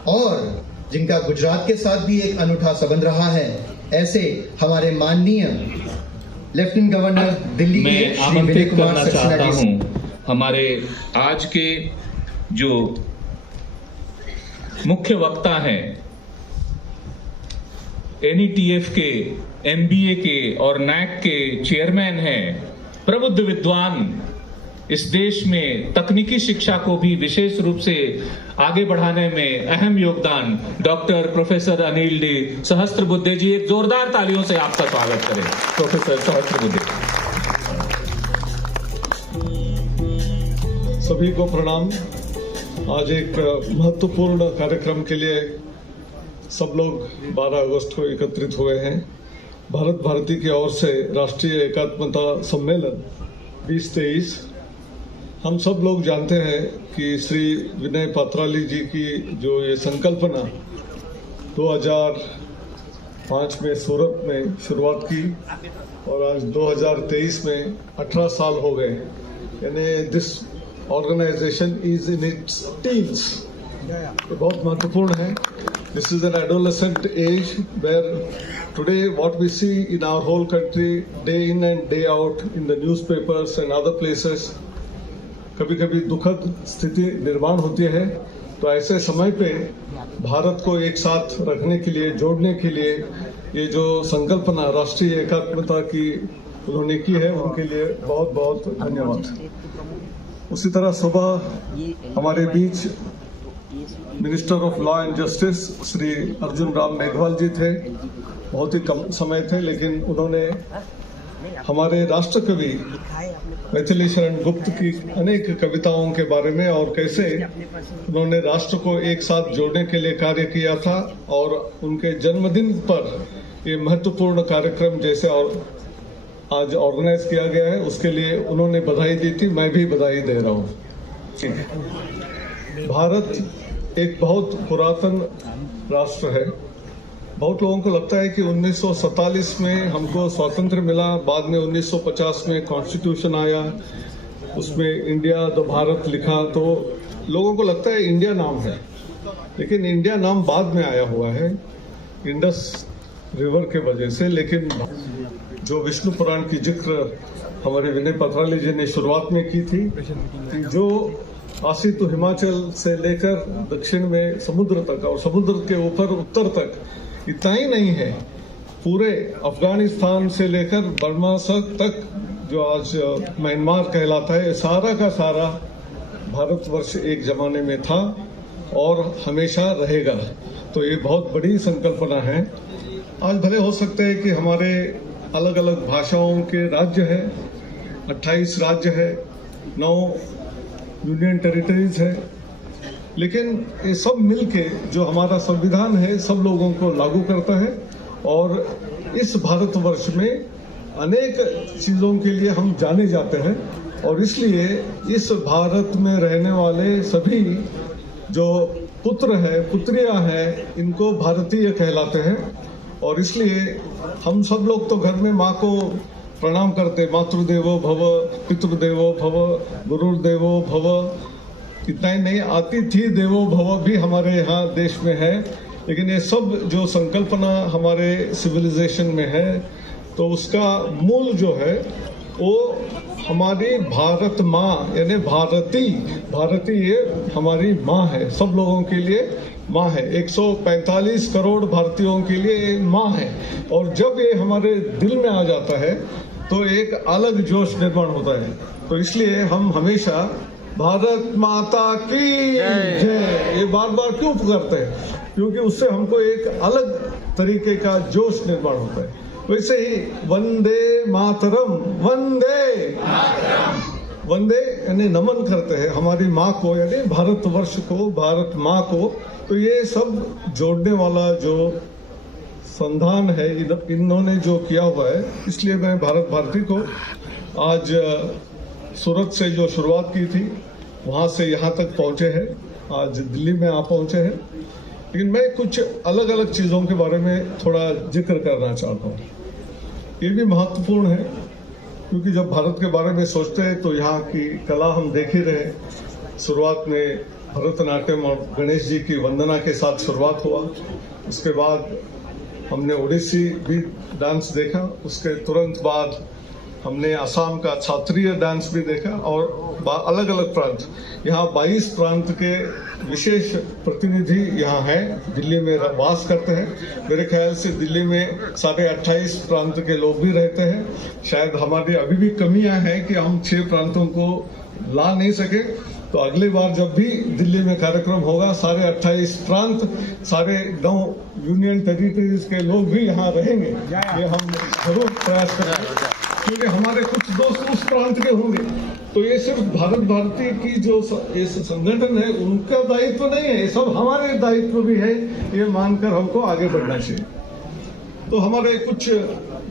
और जिनका गुजरात के साथ भी एक अनूठा संबंध रहा है, ऐसे हमारे माननीय लेफ्टिनेंट गवर्नर दिल्ली के मैं श्री विजय आमंत्रित कुमार करना सक्सेना चाहता जी हूं हमारे आज के जो मुख्य वक्ता हैं, NETF के, MBA के और NAC के चेयरमैन हैं, प्रबुद्ध विद्वान, इस देश में तकनीकी शिक्षा को भी विशेष रूप से आगे बढ़ाने में अहम योगदान doctor professor Anil D Sahasrabuddhe ji. एक जोरदार तालियों से आपका स्वागत करें प्रोफेसर सहस्त्रबुद्धे। सभी को प्रणाम। आज एक महत्वपूर्ण कार्यक्रम के लिए सब लोग 12 अगस्त को एकत्रित हुए हैं। भारत भारती की ओर से राष्ट्रीय एकात्मता सम्मेलन 2023। हम सब लोग जानते हैं कि श्री विनय पात्राली जी की जो ये संकल्पना 2005 में सूरत में शुरुआत की और आज 2023 में 18 साल हो गए, यानी this organisation is in its teens. ये बहुत महत्वपूर्ण है। This is an adolescent age where today what we see in our whole country day in and day out in the newspapers and other places, कभी कभी दुखद स्थिति निर्माण होती है। तो ऐसे समय पे भारत को एक साथ रखने के लिए, जोड़ने के लिए ये जो संकल्पना राष्ट्रीय एकात्मता की उन्होंने की है, उनके लिए बहुत बहुत धन्यवाद। उसी तरह सुबह हमारे बीच minister of law and justice Shri Arjun Ram Meghwal ji थे। बहुत ही कम समय थे, लेकिन उन्होंने हमारे राष्ट्र कवि मैथिली शरण गुप्त की अनेक कविताओं के बारे में और कैसे उन्होंने राष्ट्र को एक साथ जोड़ने के लिए कार्य किया था, और उनके जन्मदिन पर ये महत्वपूर्ण कार्यक्रम जैसे और आज ऑर्गेनाइज किया गया है, उसके लिए उन्होंने बधाई दी थी। मैं भी बधाई दे रहा हूँ। भारत एक बहुत पुरातन राष्ट्र है। बहुत लोगों को लगता है कि 1947 में हमको स्वातंत्र्य मिला, बाद में 1950 में कॉन्स्टिट्यूशन आया, उसमें इंडिया द भारत लिखा, तो लोगों को लगता है इंडिया नाम है, लेकिन इंडिया नाम बाद में आया हुआ है इंडस रिवर के वजह से। लेकिन जो विष्णु पुराण की जिक्र हमारे विनय पात्राली जी ने शुरुआत में की थी, जो आसी तो हिमाचल से लेकर दक्षिण में समुद्र तक और समुद्र के ऊपर उत्तर तक, इतना ही नहीं है, पूरे अफगानिस्तान से लेकर बर्मा तक जो आज म्यांमार कहलाता है, सारा का सारा भारतवर्ष एक जमाने में था और हमेशा रहेगा। तो ये बहुत बड़ी संकल्पना है। आज भले हो सकते हैं कि हमारे अलग अलग भाषाओं के राज्य है, 28 राज्य है, 9 यूनियन टेरिटरीज है, लेकिन ये सब मिलके जो हमारा संविधान है सब लोगों को लागू करता है। और इस भारतवर्ष में अनेक चीज़ों के लिए हम जाने जाते हैं, और इसलिए इस भारत में रहने वाले सभी जो पुत्र है, पुत्रियां हैं, इनको भारतीय कहलाते हैं। और इसलिए हम सब लोग तो घर में माँ को प्रणाम करते, मातृदेवो भव, पितृदेवो भव, गुरुदेवो भव। इतना ही नहीं, अतिथि देवो भव भी हमारे यहाँ देश में है। लेकिन ये सब जो संकल्पना हमारे सिविलाइजेशन में है, तो उसका मूल जो है वो हमारी भारत माँ, यानी भारती ये हमारी माँ है, सब लोगों के लिए माँ है। 145 करोड़ भारतीयों के लिए माँ है। और जब ये हमारे दिल में आ जाता है तो एक अलग जोश निर्माण होता है। तो इसलिए हम हमेशा भारत माता की जय ये बार बार क्यों करते हैं? क्योंकि उससे हमको एक अलग तरीके का जोश निर्माण होता है। वैसे ही वंदे मातरम, वंदे यानी नमन करते हैं हमारी माँ को, यानी भारतवर्ष को, भारत माँ को। तो ये सब जोड़ने वाला जो संधान है इन्होंने जो किया हुआ है, इसलिए मैं भारत भारती को आज सूरत से जो शुरुआत की थी वहाँ से यहाँ तक पहुँचे हैं, आज दिल्ली में आ पहुँचे हैं। लेकिन मैं कुछ अलग अलग चीज़ों के बारे में थोड़ा जिक्र करना चाहता हूँ। ये भी महत्वपूर्ण है क्योंकि जब भारत के बारे में सोचते हैं तो यहाँ की कला हम देख ही रहे, शुरुआत में भरतनाट्यम और गणेश जी की वंदना के साथ शुरुआत हुआ। उसके बाद हमने ओडिसी भी डांस देखा। उसके तुरंत बाद हमने असम का क्षत्रिय डांस भी देखा और अलग अलग प्रांत, यहाँ 22 प्रांत के विशेष प्रतिनिधि यहाँ हैं, दिल्ली में वास करते हैं। मेरे ख्याल से दिल्ली में 28.5 प्रांत के लोग भी रहते हैं। शायद हमारी अभी भी कमियां हैं कि हम 6 प्रांतों को ला नहीं सके। तो अगली बार जब भी दिल्ली में कार्यक्रम होगा, सारे 28 प्रांत, सारे 9 यूनियन टेरिटरीज के लोग भी यहाँ रहेंगे, ये हम जरूर प्रयास करेंगे, क्योंकि हमारे कुछ दोस्त उस प्रांत के होंगे। तो ये सिर्फ भारत भारती की जो ये संगठन है उनका दायित्व नहीं है, ये सब हमारे दायित्व भी है, ये मानकर हमको आगे बढ़ना चाहिए। तो हमारे कुछ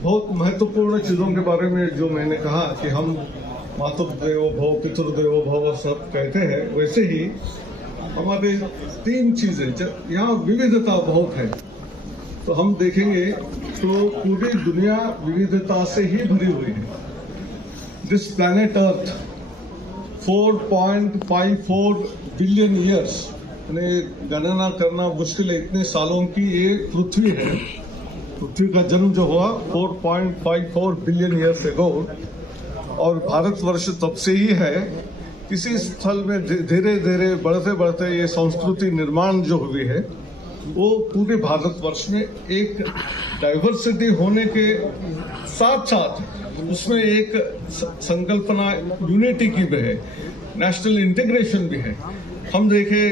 बहुत महत्वपूर्ण चीजों के बारे में जो मैंने कहा कि हम मातृदेवो भव पितृदेवो भव सब कहते हैं, वैसे ही हमारे 3 चीजें, यहाँ विविधता बहुत है। तो हम देखेंगे तो पूरी दुनिया विविधता से ही भरी हुई है। This planet earth 4.54 billion years, गणना करना मुश्किल है, इतने सालों की ये पृथ्वी है। पृथ्वी का जन्म जो हुआ 4.54 बिलियन ईयर्स एगो, और भारतवर्ष तब से ही है। किसी स्थल में धीरे धीरे बढ़ते बढ़ते ये संस्कृति निर्माण जो हुई है वो पूरे भारतवर्ष में एक डाइवर्सिटी होने के साथ साथ उसमें एक संकल्पना यूनिटी की भी है, नेशनल इंटीग्रेशन भी है। हम देखें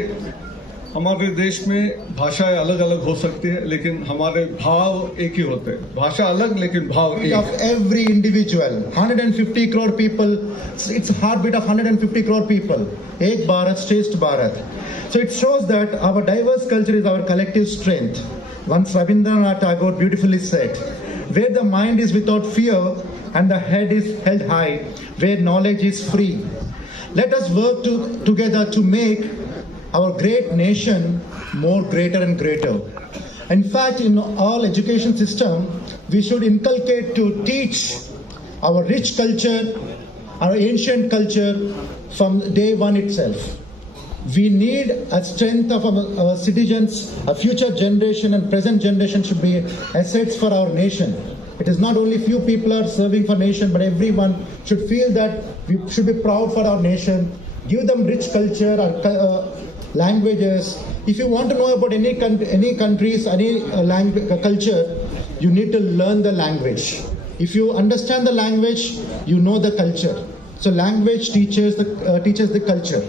हमारे देश में भाषाएं अलग अलग हो सकती है, लेकिन हमारे भाव एक ही होते हैं। भाषा अलग लेकिन भाव एक। Of every individual, 150 crore people, it's heartbeat of 150 crore people. Ek Bharat, Shresth Bharat. So it shows that our diverse culture is our collective strength. Once Rabindranath Tagore beautifully said, where the mind is without fear and the head is held high, where knowledge is free. Let us work together to make our great nation more greater and greater. In fact, in all education system, we should inculcate to teach our rich culture, our ancient culture from day one itself. We need a strength of our citizens, a future generation and present generation should be assets for our nation. It is not only few people are serving for nation, but everyone should feel that we should be proud for our nation. Give them rich culture, languages. If you want to know about any countries, any culture, you need to learn the language. If you understand the language, you know the culture. So language teaches the culture.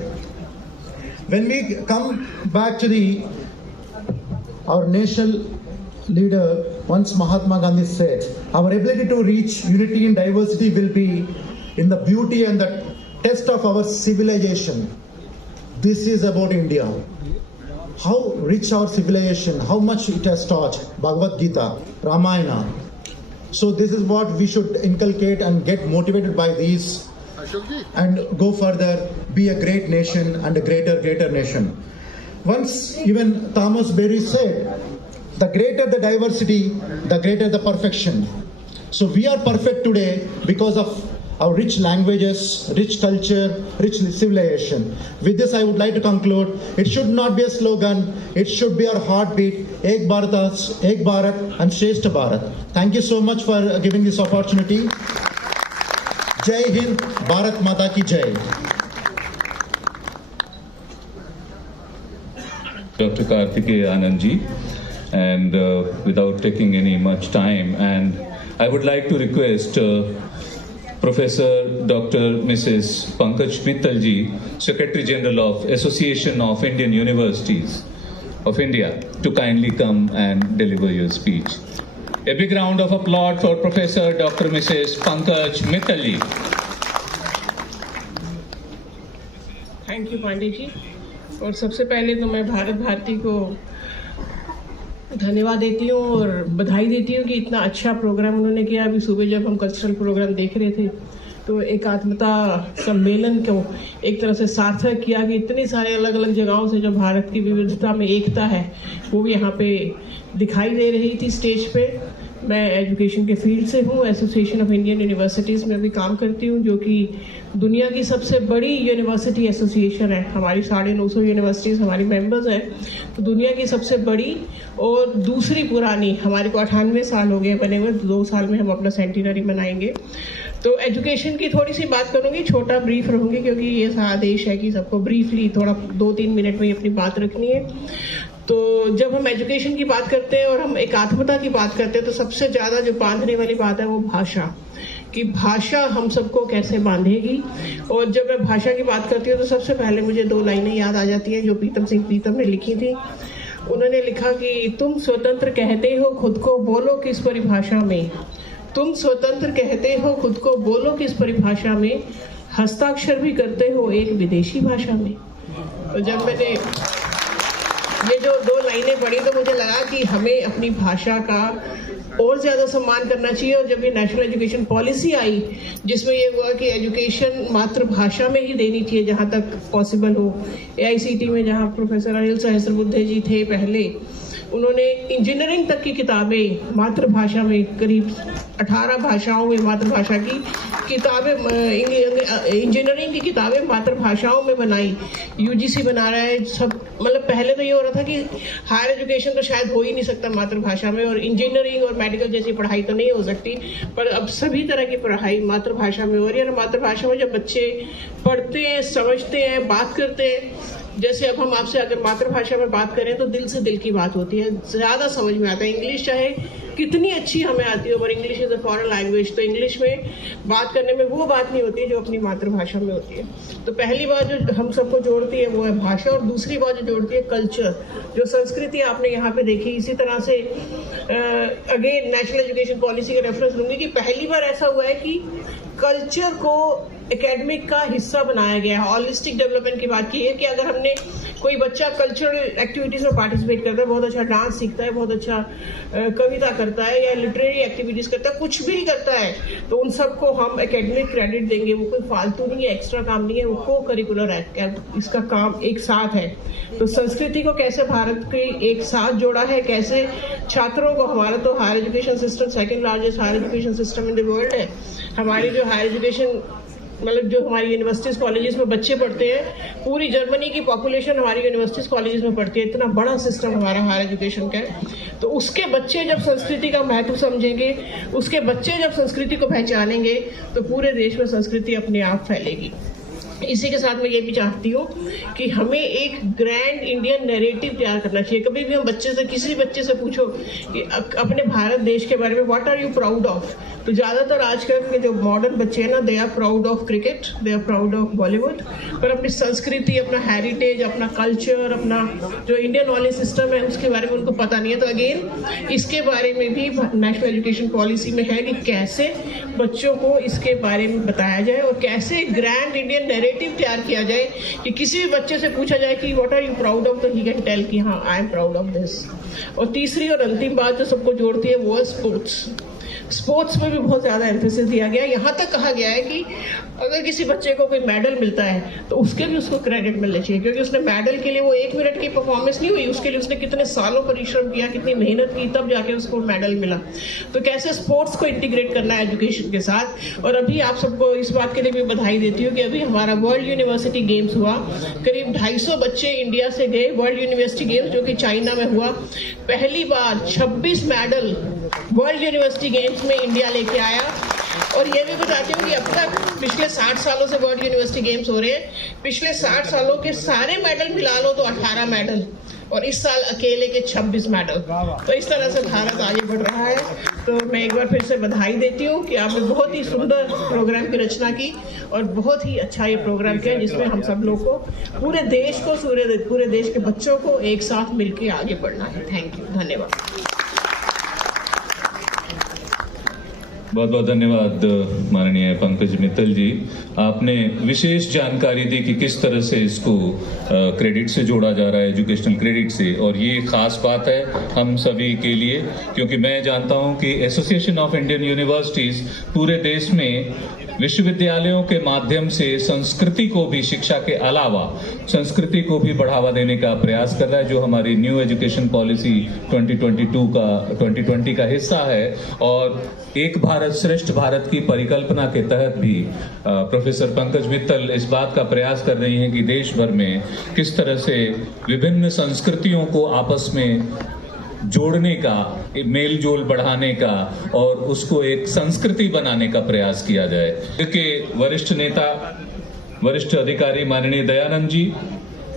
When we come back to our national leader, once Mahatma Gandhi said, our ability to reach unity in diversity will be in the beauty and the test of our civilization. This is about India. How rich our civilization, how much it has taught, Bhagavad Gita, Ramayana. So this is what we should inculcate and get motivated by these and go further, be a great nation and a greater nation. Once even Thomas Berry said, the greater the diversity, the greater the perfection. So we are perfect today because of our rich languages, rich culture, rich civilization. With this, I would like to conclude. It should not be a slogan. It should be our heartbeat. Ek Bharat and Shresth Bharat. Thank you so much for giving this opportunity. Jai Hind, Bharat Mata ki Jai. Dr. Kartikeya Anand ji, and without taking any much time, and I would like to request Professor Dr. Mrs. Pankaj Mittal ji, Secretary General of Association of Indian Universities of India, to kindly come and deliver your speech. A big round of applause for Professor Dr. Mrs. Pankaj Mittal ji. Thank you Pandey ji. और सबसे पहले तो मैं भारत भारती को धन्यवाद देती हूँ और बधाई देती हूँ कि इतना अच्छा प्रोग्राम उन्होंने किया। अभी सुबह जब हम कल्चरल प्रोग्राम देख रहे थे तो एकात्मता सम्मेलन को एक तरह से सार्थक किया कि इतनी सारे अलग अलग जगहों से जो भारत की विविधता में एकता है वो भी यहाँ पे दिखाई दे रही थी स्टेज पे। मैं एजुकेशन के फील्ड से हूँ। एसोसिएशन ऑफ इंडियन यूनिवर्सिटीज़ में भी काम करती हूँ, जो कि दुनिया की सबसे बड़ी यूनिवर्सिटी एसोसिएशन है। हमारी 950 यूनिवर्सिटीज़ हमारी मेंबर्स हैं, तो दुनिया की सबसे बड़ी और दूसरी पुरानी। हमारे को 98 साल हो गए बने हुए, 2 साल में हम अपना सेंटिनरी मनाएंगे। तो एजुकेशन की थोड़ी सी बात करूँगी, छोटा ब्रीफ रहूँगी, क्योंकि ये आदेश है कि सबको ब्रीफली थोड़ा 2-3 मिनट में ही अपनी बात रखनी है। तो जब हम एजुकेशन की बात करते हैं और हम एकात्मता की बात करते हैं, तो सबसे ज़्यादा जो बांधने वाली बात है वो भाषा, कि भाषा हम सबको कैसे बांधेगी। और जब मैं भाषा की बात करती हूँ तो सबसे पहले मुझे 2 लाइनें याद आ जाती हैं जो प्रीतम सिंह प्रीतम ने लिखी थी। उन्होंने लिखा कि तुम स्वतंत्र कहते हो खुद को, बोलो किस परिभाषा में। तुम स्वतंत्र कहते हो खुद को, बोलो किस परिभाषा में। हस्ताक्षर भी करते हो एक विदेशी भाषा में। तो जब मैंने ये जो 2 लाइनें पढ़ी तो मुझे लगा कि हमें अपनी भाषा का और ज़्यादा सम्मान करना चाहिए। और जब ये नेशनल एजुकेशन पॉलिसी आई, जिसमें ये हुआ कि एजुकेशन मातृभाषा में ही देनी चाहिए जहाँ तक पॉसिबल हो। AICT में जहाँ प्रोफेसर अनिल सहस्रबुद्धे जी थे पहले, उन्होंने इंजीनियरिंग तक की किताबें मातृभाषा में, करीब 18 भाषाओं में मातृभाषा की किताबें, इंजीनियरिंग की किताबें मातृभाषाओं में बनाई। UGC बना रहा है सब। मतलब पहले तो ये हो रहा था कि हायर एजुकेशन तो शायद हो ही नहीं सकता मातृभाषा में, और इंजीनियरिंग और मेडिकल जैसी पढ़ाई तो नहीं हो सकती, पर अब सभी तरह की पढ़ाई मातृभाषा में हो रही है। और मातृभाषा में जब बच्चे पढ़ते हैं, समझते हैं, बात करते हैं, जैसे अब हम आपसे अगर मातृभाषा में बात करें तो दिल से दिल की बात होती है, ज़्यादा समझ में आता है। इंग्लिश चाहे कितनी अच्छी हमें आती हो, पर English is a foreign language, तो इंग्लिश में बात करने में वो बात नहीं होती है जो अपनी मातृभाषा में होती है। तो पहली बात जो हम सबको जोड़ती है वो है भाषा, और दूसरी बात जो जोड़ती है कल्चर, जो संस्कृति आपने यहाँ पे देखी। इसी तरह से अगेन नेशनल एजुकेशन पॉलिसी का रेफरेंस लूँगी कि पहली बार ऐसा हुआ है कि कल्चर को एकेडमिक का हिस्सा बनाया गया है। हॉलिस्टिक डेवलपमेंट की बात की है कि अगर हमने कोई बच्चा कल्चरल एक्टिविटीज़ में पार्टिसिपेट करता है, बहुत अच्छा डांस सीखता है, बहुत अच्छा कविता करता है या लिटरेरी एक्टिविटीज़ करता है, कुछ भी करता है, तो उन सबको हम एकेडमिक क्रेडिट देंगे। वो कोई फालतू नहीं है, एक्स्ट्रा काम नहीं है, वो को करिकुलर है, इसका काम एक साथ है। तो संस्कृति को कैसे भारत के एक साथ जोड़ा है, कैसे छात्रों को, हमारा तो higher education system 2nd largest higher education system in the world है। हमारी जो हायर एजुकेशन मतलब जो हमारी यूनिवर्सिटीज़ कॉलेजेस में बच्चे पढ़ते हैं, पूरी जर्मनी की पॉपुलेशन हमारी यूनिवर्सिटीज़ कॉलेजेस में पढ़ती है। इतना बड़ा सिस्टम हमारा हायर एजुकेशन का है। तो उसके बच्चे जब संस्कृति का महत्व समझेंगे, उसके बच्चे जब संस्कृति को पहचानेंगे, तो पूरे देश में संस्कृति अपने आप फैलेगी। इसी के साथ मैं ये भी चाहती हूँ कि हमें एक ग्रैंड इंडियन नैरेटिव तैयार करना चाहिए। कभी भी हम बच्चे से, किसी बच्चे से पूछो कि अपने भारत देश के बारे में what are you proud of, तो ज़्यादातर आजकल के जो मॉडर्न बच्चे हैं ना, they are proud of cricket, they are proud of Bollywood, पर अपनी संस्कृति, अपना हेरिटेज, अपना कल्चर, अपना जो इंडियन नॉलेज सिस्टम है उसके बारे में उनको पता नहीं है। तो अगेन इसके बारे में भी नेशनल एजुकेशन पॉलिसी में है कि कैसे बच्चों को इसके बारे में बताया जाए और कैसे ग्रैंड इंडियन नैरेटिव तैयार किया जाए कि किसी भी बच्चे से पूछा जाए कि what are you proud of, तो ही कैन टेल कि हाँ I am proud of this. और तीसरी और अंतिम बात जो सबको जोड़ती है वो है स्पोर्ट्स। स्पोर्ट्स में भी बहुत ज़्यादा एम्फेसिस दिया गया है। यहाँ तक कहा गया है कि अगर किसी बच्चे को कोई मेडल मिलता है तो उसके भी उसको क्रेडिट मिलना चाहिए, क्योंकि उसने मेडल के लिए वो 1 मिनट की परफॉर्मेंस नहीं हुई, उसके लिए उसने कितने सालों परिश्रम किया, कितनी मेहनत की, तब जाके उसको मेडल मिला। तो कैसे स्पोर्ट्स को इंटीग्रेट करना है एजुकेशन के साथ। और अभी आप सबको इस बात के लिए भी बधाई देती हूँ कि अभी हमारा वर्ल्ड यूनिवर्सिटी गेम्स हुआ, करीब 250 बच्चे इंडिया से गए वर्ल्ड यूनिवर्सिटी गेम्स, जो कि चाइना में हुआ। पहली बार 26 मेडल वर्ल्ड यूनिवर्सिटी गेम्स में इंडिया लेके आया। और ये भी बताती हूँ कि अब तक पिछले 60 सालों से वर्ल्ड यूनिवर्सिटी गेम्स हो रहे हैं, पिछले 60 सालों के सारे मेडल मिला लो तो 18 मेडल, और इस साल अकेले के 26 मेडल। तो इस तरह से भारत आगे बढ़ रहा है। तो मैं एक बार फिर से बधाई देती हूँ कि आपने बहुत ही सुंदर प्रोग्राम की रचना की और बहुत ही अच्छा ये प्रोग्राम किया, जिसमें हम सब लोग को, पूरे देश को, पूरे देश के बच्चों को एक साथ मिलकर आगे बढ़ना है। थैंक यू, धन्यवाद। बहुत बहुत धन्यवाद माननीय पंकज मित्तल जी। आपने विशेष जानकारी दी कि किस तरह से इसको क्रेडिट से जोड़ा जा रहा है, एजुकेशनल क्रेडिट से, और ये खास बात है हम सभी के लिए, क्योंकि मैं जानता हूं कि एसोसिएशन ऑफ इंडियन यूनिवर्सिटीज़ पूरे देश में विश्वविद्यालयों के माध्यम से संस्कृति को भी, शिक्षा के अलावा संस्कृति को भी बढ़ावा देने का प्रयास कर रहा है, जो हमारी न्यू एजुकेशन पॉलिसी 2020 का हिस्सा है। और एक भारत श्रेष्ठ भारत की परिकल्पना के तहत भी प्रोफेसर पंकज मित्तल इस बात का प्रयास कर रही हैं कि देश भर में किस तरह से विभिन्न संस्कृतियों को आपस में जोड़ने का, मेल जोल बढ़ाने का और उसको एक संस्कृति बनाने का प्रयास किया जाए। के वरिष्ठ नेता, वरिष्ठ अधिकारी माननीय दयानंद जी,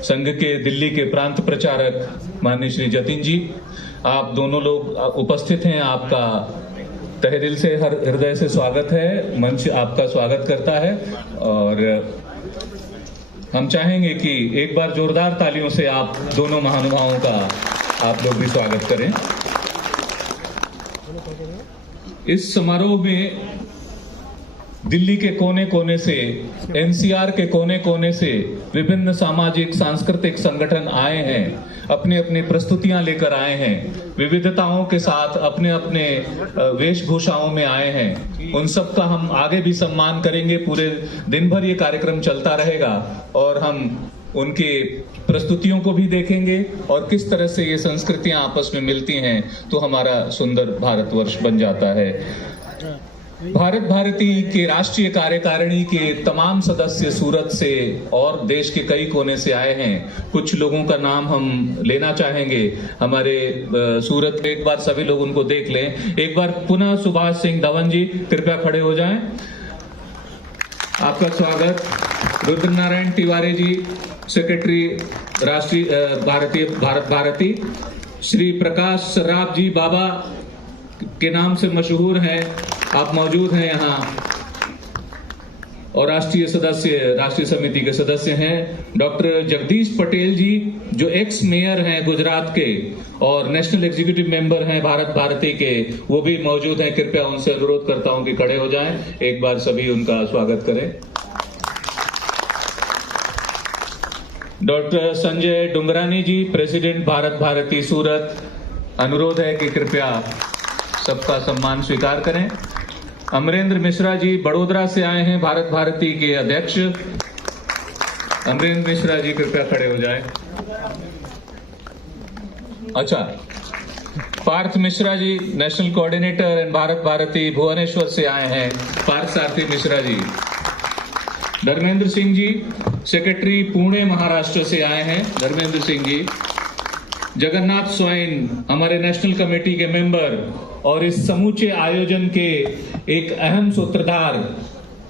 संघ के दिल्ली के प्रांत प्रचारक माननीय श्री जतिन जी, आप दोनों लोग उपस्थित हैं। आपका तहे दिल से, हृदय से स्वागत है। मंच आपका स्वागत करता है और हम चाहेंगे कि एक बार जोरदार तालियों से आप दोनों महानुभावों का आप लोग भी स्वागत करें। इस समारोह में दिल्ली के कोने कोने से, एनसीआर के कोने कोने से विभिन्न सामाजिक सांस्कृतिक संगठन आए हैं, अपने अपने प्रस्तुतियां लेकर आए हैं, विविधताओं के साथ अपने अपने वेशभूषाओं में आए हैं। उन सब का हम आगे भी सम्मान करेंगे। पूरे दिन भर ये कार्यक्रम चलता रहेगा और हम उनके प्रस्तुतियों को भी देखेंगे और किस तरह से ये संस्कृतियां आपस में मिलती हैं तो हमारा सुंदर भारतवर्ष बन जाता है। भारत भारती के राष्ट्रीय कार्यकारिणी के तमाम सदस्य सूरत से और देश के कई कोने से आए हैं। कुछ लोगों का नाम हम लेना चाहेंगे। हमारे सूरत के, एक बार सभी लोग उनको देख लें। एक बार पुनः सुभाष सिंह धवन जी, कृपया खड़े हो जाएं। आपका स्वागत। रुद्र नारायण तिवारी जी, सेक्रेटरी राष्ट्रीय भारत भारती। श्री प्रकाश सर्राफ जी, बाबा के नाम से मशहूर हैं, आप मौजूद हैं यहाँ और राष्ट्रीय समिति के सदस्य हैं। डॉक्टर जगदीश पटेल जी, जो एक्स मेयर हैं गुजरात के और नेशनल एग्जीक्यूटिव मेंबर हैं भारत भारती के, वो भी मौजूद हैं। कृपया उनसे अनुरोध करता हूं कि खड़े हो जाएं। एक बार सभी उनका स्वागत करें। डॉक्टर संजय डुंगरानी जी, प्रेसिडेंट भारत भारती सूरत, अनुरोध है कि कृपया सबका सम्मान स्वीकार करें। अमरेंद्र मिश्रा जी, बड़ोदरा से आए हैं, भारत भारती के अध्यक्ष। अमरेंद्र मिश्रा जी, कृपया खड़े हो जाएं। अच्छा, Parth Mishra ji, national coordinator and Bharat Bharati Bhubaneswar से आए हैं, पार्थ सारथी मिश्रा जी। धर्मेंद्र सिंह जी, सेक्रेटरी पुणे महाराष्ट्र से आए हैं, धर्मेंद्र सिंह जी। जगन्नाथ स्वाइन, हमारे नेशनल कमेटी के मेंबर और इस समूचे आयोजन के एक अहम सूत्रधार,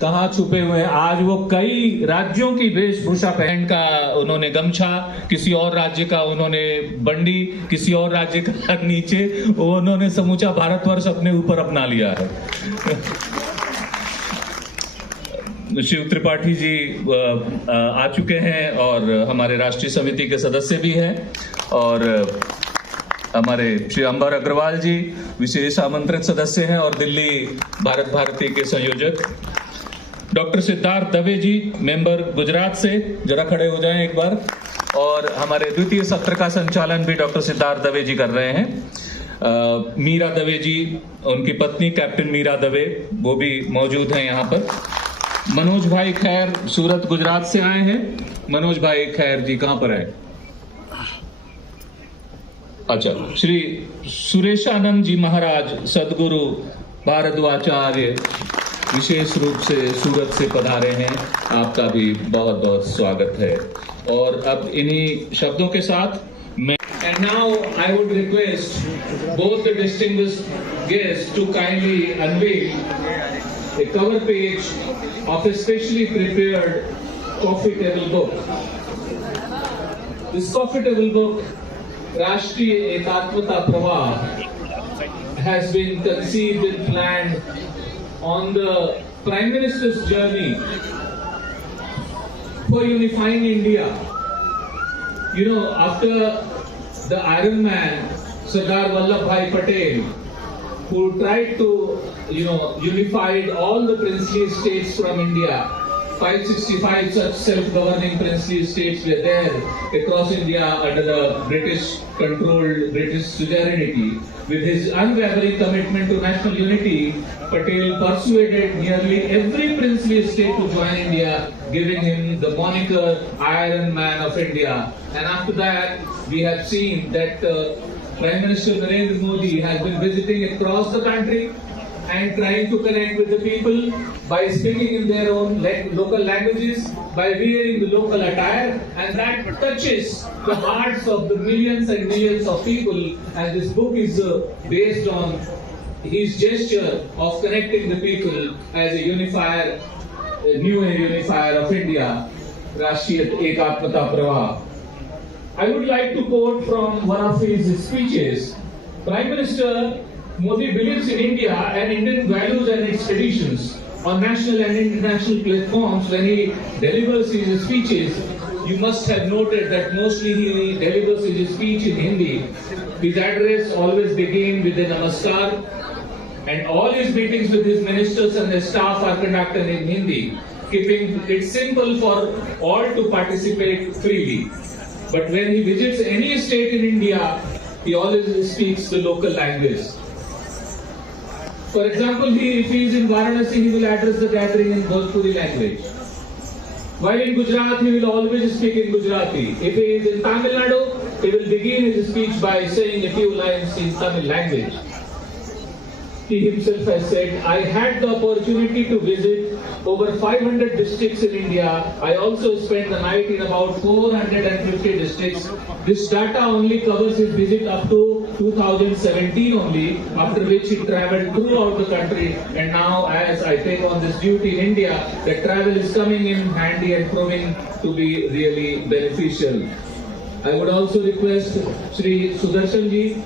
कहाँ छुपे हुए हैं आज? वो कई राज्यों की वेशभूषा पहन का उन्होंने गमछा, किसी और राज्य का उन्होंने बंडी, किसी और राज्य का नीचे, उन्होंने समूचा भारतवर्ष अपने ऊपर अपना लिया है। शिव त्रिपाठी जी आ चुके हैं और हमारे राष्ट्रीय समिति के सदस्य भी हैं और हमारे श्री अंबर अग्रवाल जी विशेष आमंत्रित सदस्य हैं और दिल्ली भारत भारती के संयोजक। डॉक्टर सिद्धार्थ दवे जी, मेंबर गुजरात से, जरा खड़े हो जाएं एक बार। और हमारे द्वितीय सत्र का संचालन भी डॉक्टर सिद्धार्थ दवे जी कर रहे हैं। मीरा दवे जी, उनकी पत्नी कैप्टन मीरा दवे, वो भी मौजूद हैं यहाँ पर। मनोज भाई खैर सूरत गुजरात से आए हैं। मनोज भाई खैर जी कहां पर है? अच्छा, श्री सुरेशानंद जी महाराज सदगुरु भारद्वाचार्य विशेष रूप से सूरत से पधारे हैं, आपका भी बहुत बहुत स्वागत है। और अब इन्हीं शब्दों के साथ मैं And now I would request both the distinguished guests to kindly unveil a cover page of a specially prepared coffee table book. This coffee table book, Rashtriya Ekatmata Pravah, has been conceived and planned on the Prime Minister's journey for unifying India. You know, after the Iron Man, Sardar Vallabhbhai Patel, who tried to, unified all the princely states from India, 565 such self-governing princely states were there across India under the British-controlled British suzerainty. With his unwavering commitment to national unity, Patel persuaded nearly every princely state to join India, giving him the moniker Iron Man of India. And after that, we have seen that Prime Minister Narendra Modi has been visiting across the country and trying to connect with the people by speaking in their own local languages, by wearing the local attire, and that touches the hearts of the millions and millions of people. And this book is based on his gesture of connecting the people as a unifier, a new unifier of India, Rashtriya Ekatmata Pravah. I would like to quote from one of his speeches. Prime Minister Modi believes in India and Indian values and its traditions. On national and international platforms, when he delivers his speeches, you must have noted that mostly he delivers his speech in Hindi. His address always begins with a namaskar, and all his meetings with his ministers and their staff are conducted in Hindi, keeping it simple for all to participate freely. But when he visits any state in India, he always speaks the local language. For example, if he is in Varanasi, he will address the gathering in Bhojpuri language. While in Gujarat, he will always speak in Gujarati. If he is in Tamil Nadu, he will begin his speech by saying a few lines in Tamil language. He himself has said, I had the opportunity to visit over 500 districts in India. I also spent the night in about 450 districts. This data only covers his visit up to 2017 only, after which he travelled throughout the country. And now, as I take on this duty in India, the travel is coming in handy and proving to be really beneficial. I would also request Shri Sudarshan Ji,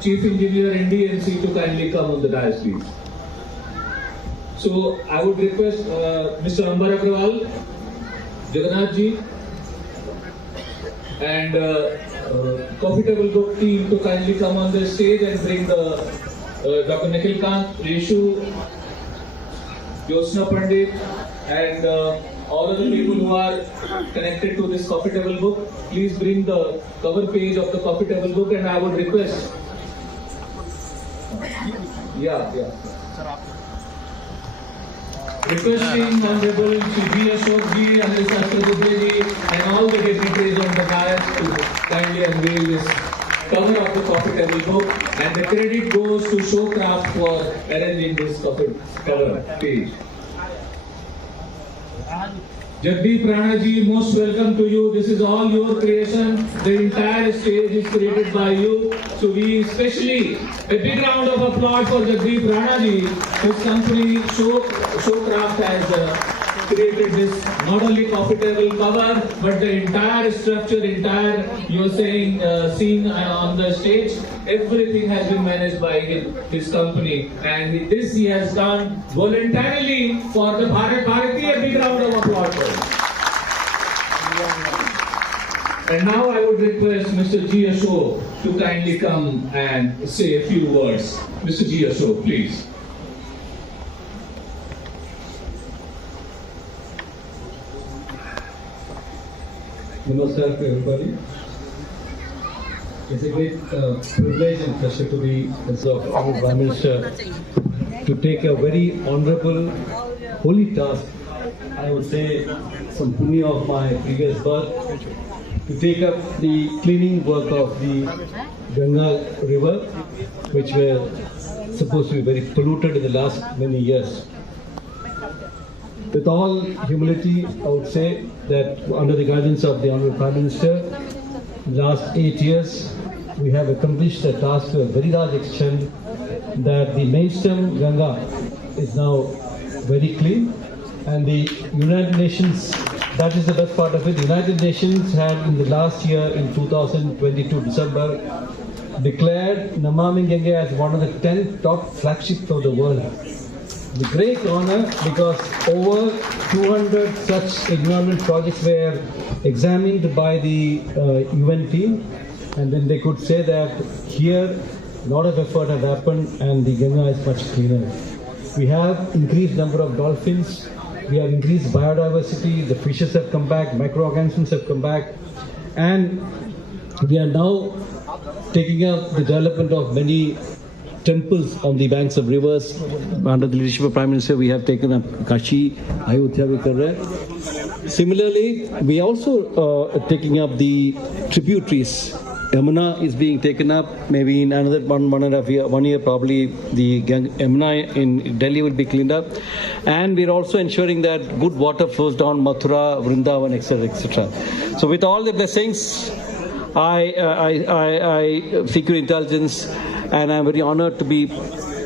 Chief Engineer NDNC, to kindly come on the dais, please. So I would request Mr. Ambar Agrawal, Jagannath Ji, and Coffee Table Book team to kindly come on the stage and bring the Dr. Nikhil Kant, Reshu, Jyotsna Pandit, and all of the people who are connected to this Coffee Table Book. Please bring the cover page of the Coffee Table Book, and I would request. Requesting Honorable G. Ashok Ji, Anil Sastry Dubey Ji, and all the dignitaries on the dais to kindly unveil this cover of the Coffee Table Book, and the credit goes to Showcraft for arranging this cover page. Jagdeep Rana Ji, most welcome to you. This is all your creation. The entire stage is created by you. So we especially, a big round of applause for Jagdeep Rana Ji, whose company Showcraft has created this not only Coffee Table cover, but the entire structure, you're saying, scene on the stage, everything has been managed by his company. And this he has done voluntarily for the Bharat Bharati. A big round of applause for him. And now I would request Mr. G. Ashok to kindly come and say a few words. Mr. G. Ashok, please. Namaskar to everybody. It's a great privilege and pleasure to be as of Prime Minister to take a very honorable, holy task. I would say some punya of my previous birth, to take up the cleaning work of the Ganga river, which were supposed to be very polluted in the last many years. With all humility, I would say that under the guidance of the Honorable Prime Minister, in the last 8 years, we have accomplished a task to a very large extent, that the mainstem Ganga is now very clean, and the United Nations, that is the best part of it, the United Nations had in the last year, in 2022 December, declared Namami Gange as one of the 10 top flagships of the world. The great honor, because over 200 such environment projects were examined by the UN team, and then they could say that here a lot of effort has happened and the Ganga is much cleaner. We have increased number of dolphins, We have increased biodiversity, the fishes have come back, microorganisms have come back, and we are now taking up the development of many temples on the banks of rivers. Under the leadership of Prime Minister, we have taken up Kashi, Ayodhya we kar rahe hain. Similarly, we are also taking up the tributaries. Yamuna is being taken up. Maybe in another 1 year, probably the Yamuna in Delhi will be cleaned up. And we are also ensuring that good water flows down Mathura, Vrindavan, etc., etc. So with all the blessings, I seek your intelligence, and I'm very honored to be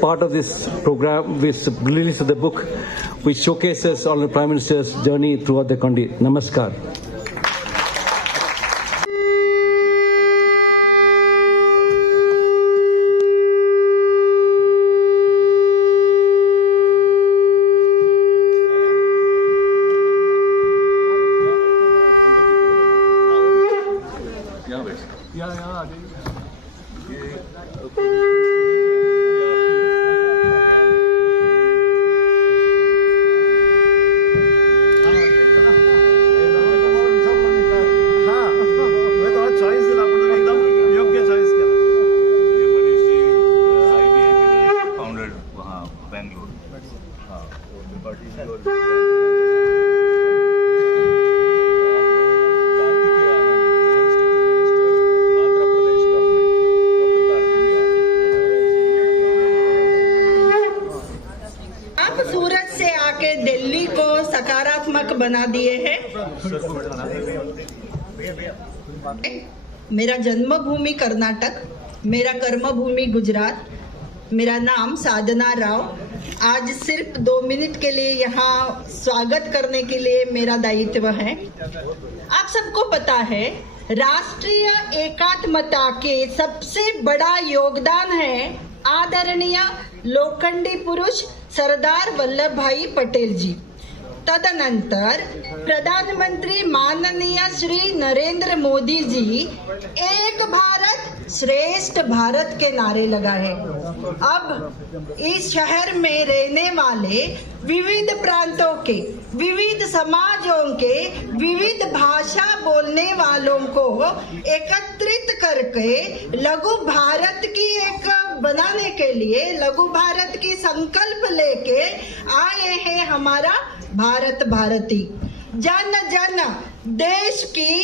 part of this program, this release of the book, which showcases Honorable Prime Minister's journey throughout the country. Namaskar. आप सूरत से आके दिल्ली को सकारात्मक बना दिए हैं। मेरा जन्मभूमि कर्नाटक, मेरा कर्मभूमि गुजरात, मेरा नाम साधना राव। आज सिर्फ 2 मिनट के लिए यहाँ स्वागत करने के लिए मेरा दायित्व है। आप सबको पता है, राष्ट्रीय एकात्मता के सबसे बड़ा योगदान है आदरणीय लोखंडी पुरुष सरदार वल्लभ भाई पटेल जी। तदनंतर प्रधानमंत्री माननीय श्री नरेंद्र मोदी जी एक भारत श्रेष्ठ भारत के नारे लगाए। अब इस शहर में रहने वाले विविध प्रांतों के, विविध समाजों के, विविध भाषा बोलने वालों को एकत्रित करके लघु भारत की एक बनाने के लिए, लघु भारत की संकल्प लेके आए हैं हमारा भारत भारती। जन जन देश की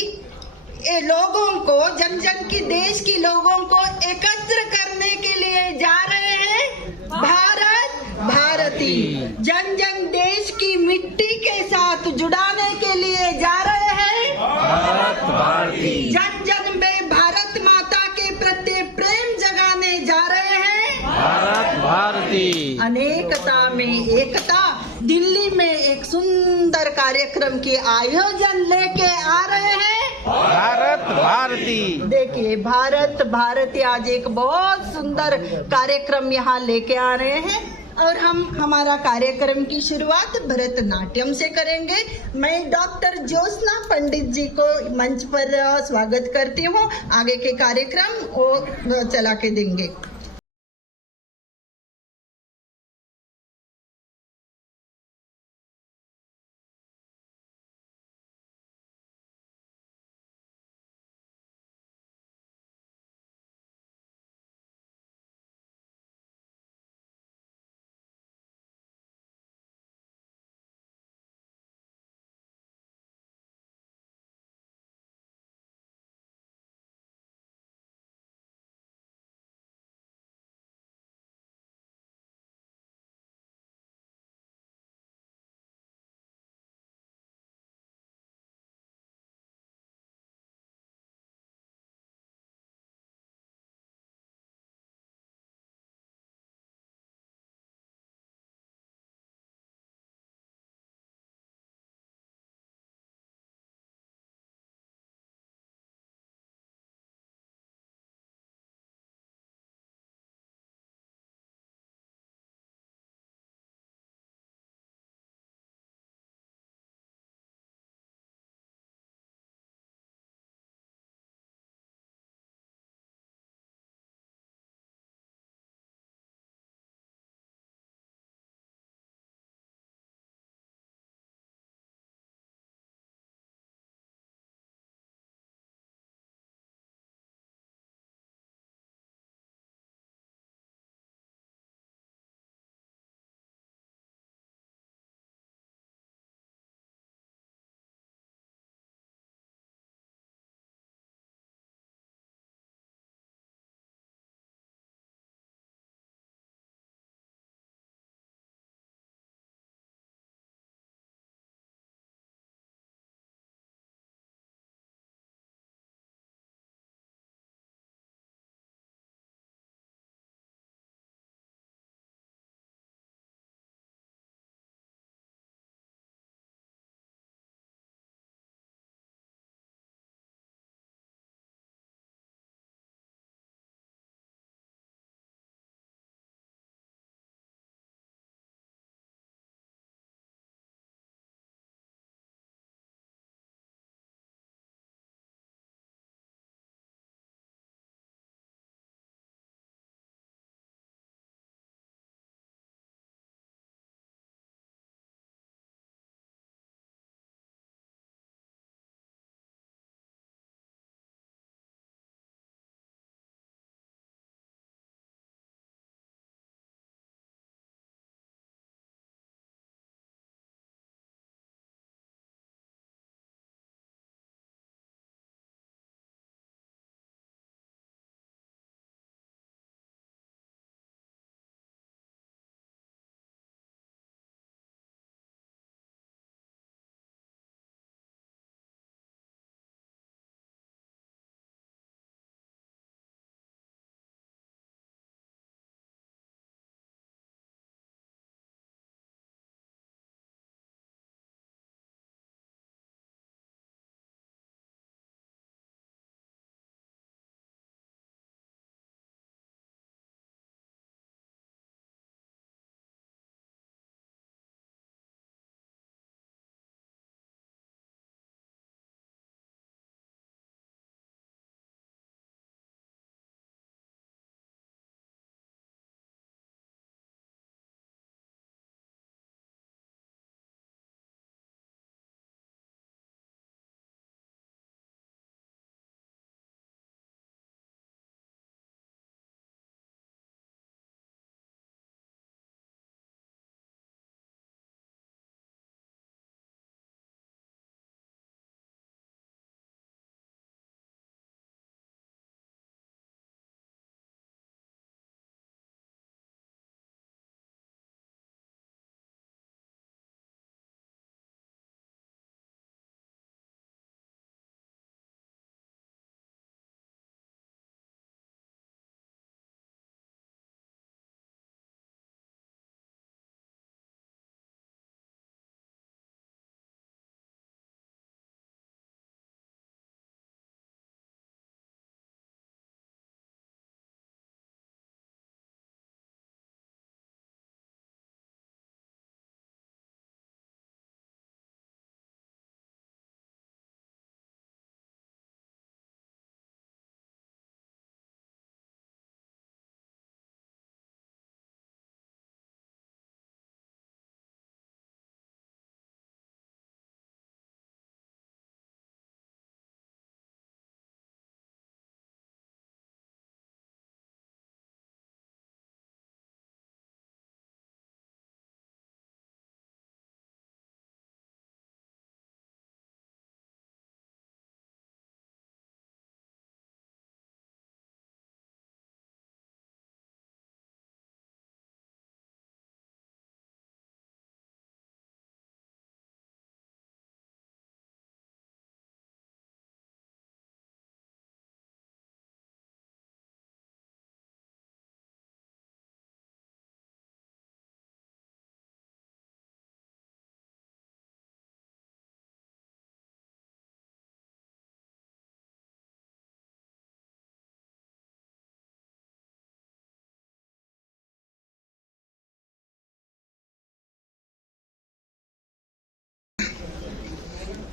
लोगों को, जन जन की देश की लोगों को एकत्र करने के लिए जा रहे हैं भारत भारती। जन जन देश की मिट्टी के साथ जुड़ाने के लिए जा रहे हैं भारत भारती। जन जन में भारत माता के प्रति प्रेम जगाने जा रहे हैं भारत भारती। अनेकता में एकता, दिल्ली में एक सुंदर कार्यक्रम के आयोजन लेके आ रहे हैं भारत भारती। देखिए, भारत भारती आज एक बहुत सुंदर कार्यक्रम यहाँ लेके आ रहे हैं और हम हमारा कार्यक्रम की शुरुआत भरतनाट्यम से करेंगे। मैं डॉक्टर ज्योत्सना पंडित जी को मंच पर स्वागत करती हूँ। आगे के कार्यक्रम वो चला के देंगे।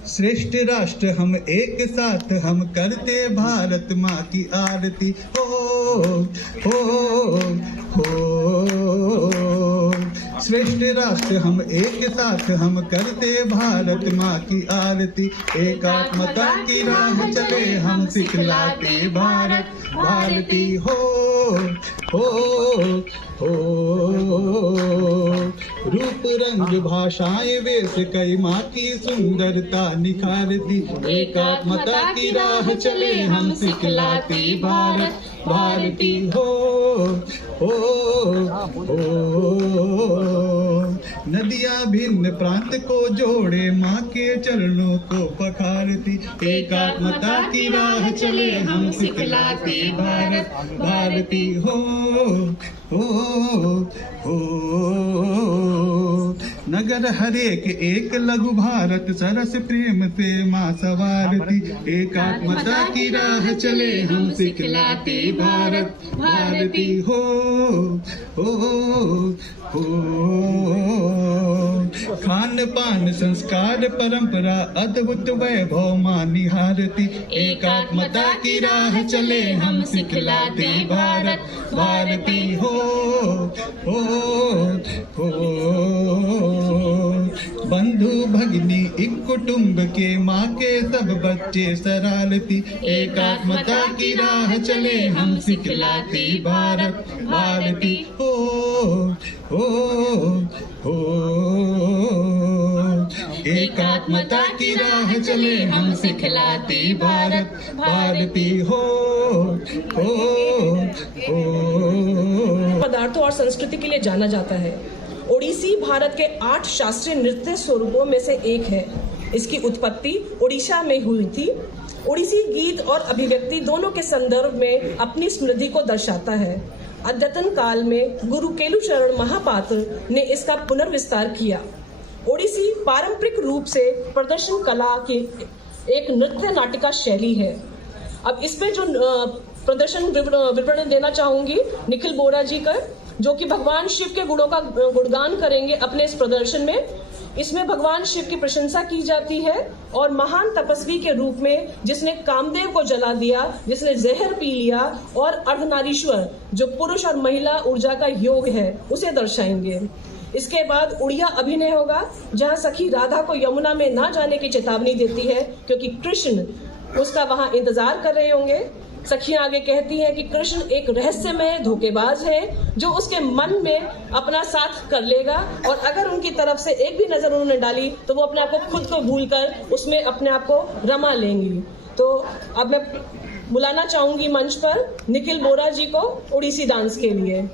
श्रेष्ठ राष्ट्र हम एक साथ हम करते भारत माँ की आरती हो श्रेष्ठ राष्ट्र हम एक साथ हम करते भारत माँ की आरती एकात्मता की राह चले हम सिखलाते भारत भारती हो रूप रंग भाषाएं वेश कई माँ की सुंदरता निखारती एकात्मता की राह चले हम सिखलाते भारत भारती हो नदियाँ भिन्न प्रांत को जोड़े माँ के चरणों को पखारती एकात्मता की राह चले हम सिखलाते भारत भारती हो नगर हरेक एक लघु भारत सरस प्रेम से माँ सवारती एकात्मता की राह चले हम सिखलाते भारत भारती हो खान पान संस्कार परंपरा अद्भुत वैभव माँ निहारती एकात्मता की राह चले हम सिखलाते भारत भारती हो बंधु भगिनी एक कुटुंब के माँ के सब बच्चे शरारती एकात्मता की राह चले हम सिखलाते भारत भारती हो एकात्मता की राह चले हम सिखलाते भारत भारती हो पदार्थों और संस्कृति के लिए जाना जाता है। ओडिसी भारत के 8 शास्त्रीय नृत्य स्वरूपों में से एक है। इसकी उत्पत्ति उड़ीसा में हुई थी। ओडिसी गीत और अभिव्यक्ति दोनों के संदर्भ में अपनी स्मृति को दर्शाता है। अद्यतन काल में गुरु केलुचरण महापात्र ने इसका पुनर्विस्तार किया। ओडिसी पारंपरिक रूप से प्रदर्शन कला की एक नृत्य नाटिका शैली है। अब इसमें जो प्रदर्शन विवरण देना चाहूंगी निखिल बोरा जी का, जो कि भगवान शिव के गुणों का गुणगान करेंगे अपने इस प्रदर्शन में। इसमें भगवान शिव की प्रशंसा की जाती है और महान तपस्वी के रूप में जिसने कामदेव को जला दिया, जिसने जहर पी लिया और अर्धनारीश्वर जो पुरुष और महिला ऊर्जा का योग है उसे दर्शाएंगे। इसके बाद उड़िया अभिनय होगा, जहां सखी राधा को यमुना में ना जाने की चेतावनी देती है क्योंकि कृष्ण उसका वहां इंतजार कर रहे होंगे। सखियां आगे कहती हैं कि कृष्ण एक रहस्यमय धोखेबाज है जो उसके मन में अपना साथ कर लेगा और अगर उनकी तरफ से एक भी नजर उन्होंने डाली तो वो अपने आप को खुद को भूलकर उसमें अपने आप को रमा लेंगी। तो अब मैं बुलाना चाहूंगी मंच पर निखिल बोरा जी को ओडिसी डांस के लिए।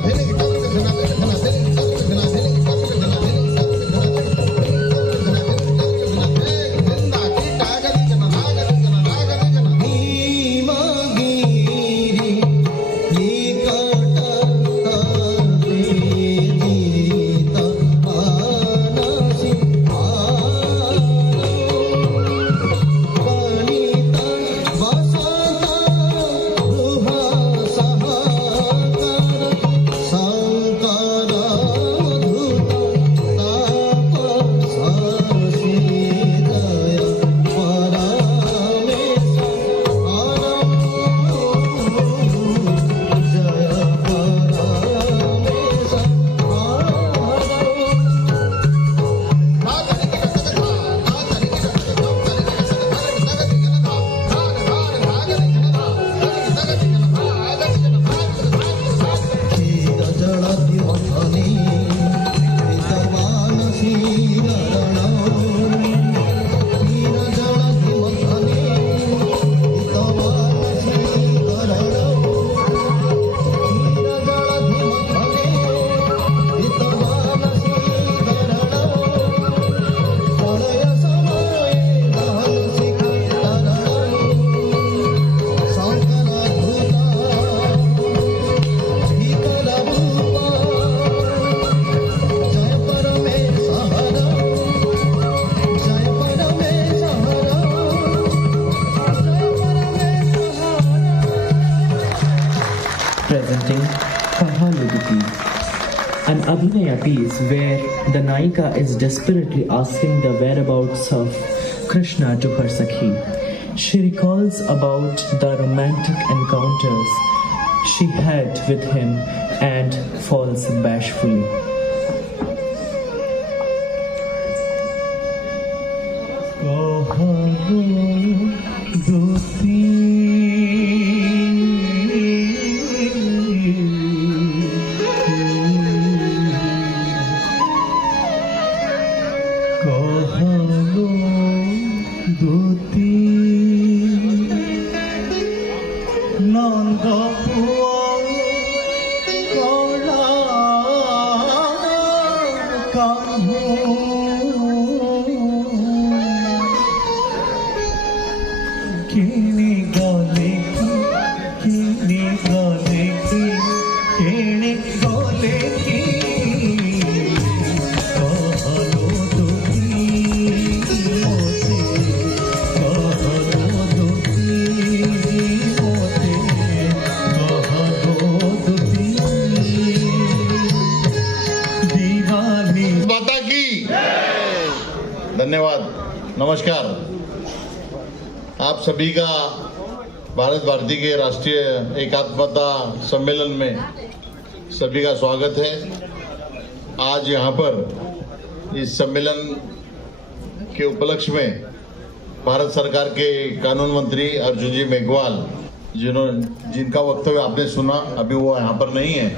धिन presenting Kahaludiki, an Abhinaya piece where the Naika is desperately asking the whereabouts of Krishna to her Sakhi. She recalls about the romantic encounters she had with him and falls bashfully. धन्यवाद। नमस्कार। आप सभी का भारत भारती के राष्ट्रीय एकात्मता सम्मेलन में सभी का स्वागत है। आज यहाँ पर इस सम्मेलन के उपलक्ष्य में भारत सरकार के कानून मंत्री अर्जुन जी मेघवाल जिनका वक्तव्य आपने सुना, अभी वो यहाँ पर नहीं है,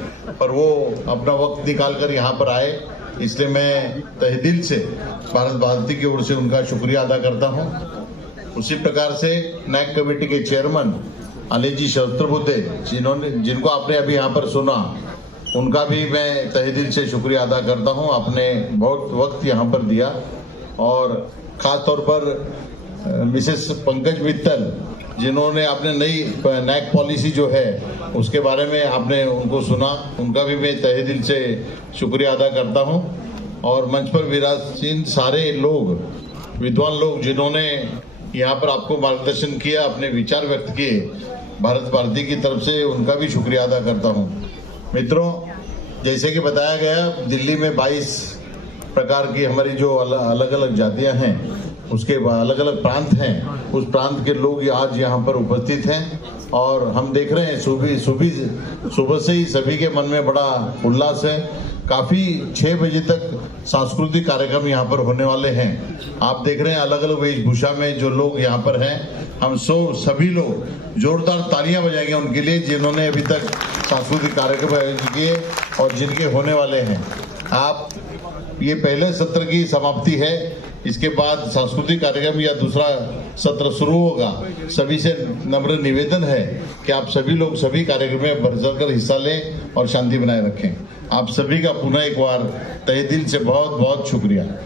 पर वो अपना वक्त निकालकर यहाँ पर आए, इसलिए मैं तहे दिल से भारत भारती की ओर से उनका शुक्रिया अदा करता हूं। उसी प्रकार से नैक कमेटी के चेयरमैन अनिल जी सहस्त्रबुद्धे जिनको आपने अभी यहाँ पर सुना, उनका भी मैं तहे दिल से शुक्रिया अदा करता हूं। आपने बहुत वक्त यहाँ पर दिया और खास तौर पर मिसेस पंकज मित्तल जिन्होंने आपने नई नैक पॉलिसी जो है उसके बारे में आपने उनको सुना, उनका भी मैं तहे दिल से शुक्रिया अदा करता हूं। और मंच पर विराजमान सारे लोग, विद्वान लोग जिन्होंने यहाँ पर आपको मार्गदर्शन किया, अपने विचार व्यक्त किए, भारत भारती की तरफ से उनका भी शुक्रिया अदा करता हूँ। मित्रों, जैसे कि बताया गया, दिल्ली में 22 प्रकार की हमारी जो अलग अलग जातियां हैं, उसके अलग अलग प्रांत हैं, उस प्रांत के लोग आज यहाँ पर उपस्थित हैं और हम देख रहे हैं सुबह से ही सभी के मन में बड़ा उल्लास है। काफी 6 बजे तक सांस्कृतिक कार्यक्रम यहाँ पर होने वाले हैं। आप देख रहे हैं अलग अलग वेशभूषा में जो लोग यहाँ पर हैं। हम सभी लोग जोरदार तालियां बजाएंगे उनके लिए जिन्होंने अभी तक सांस्कृतिक कार्यक्रम आयोजित किए और जिनके होने वाले हैं। आप ये पहले सत्र की समाप्ति है, इसके बाद सांस्कृतिक कार्यक्रम या दूसरा सत्र शुरू होगा। सभी से नम्र निवेदन है कि आप सभी लोग सभी कार्यक्रम में बढ़ चढ़कर हिस्सा लें और शांति बनाए रखें। आप सभी का पुनः एक बार तहे दिल से बहुत बहुत शुक्रिया।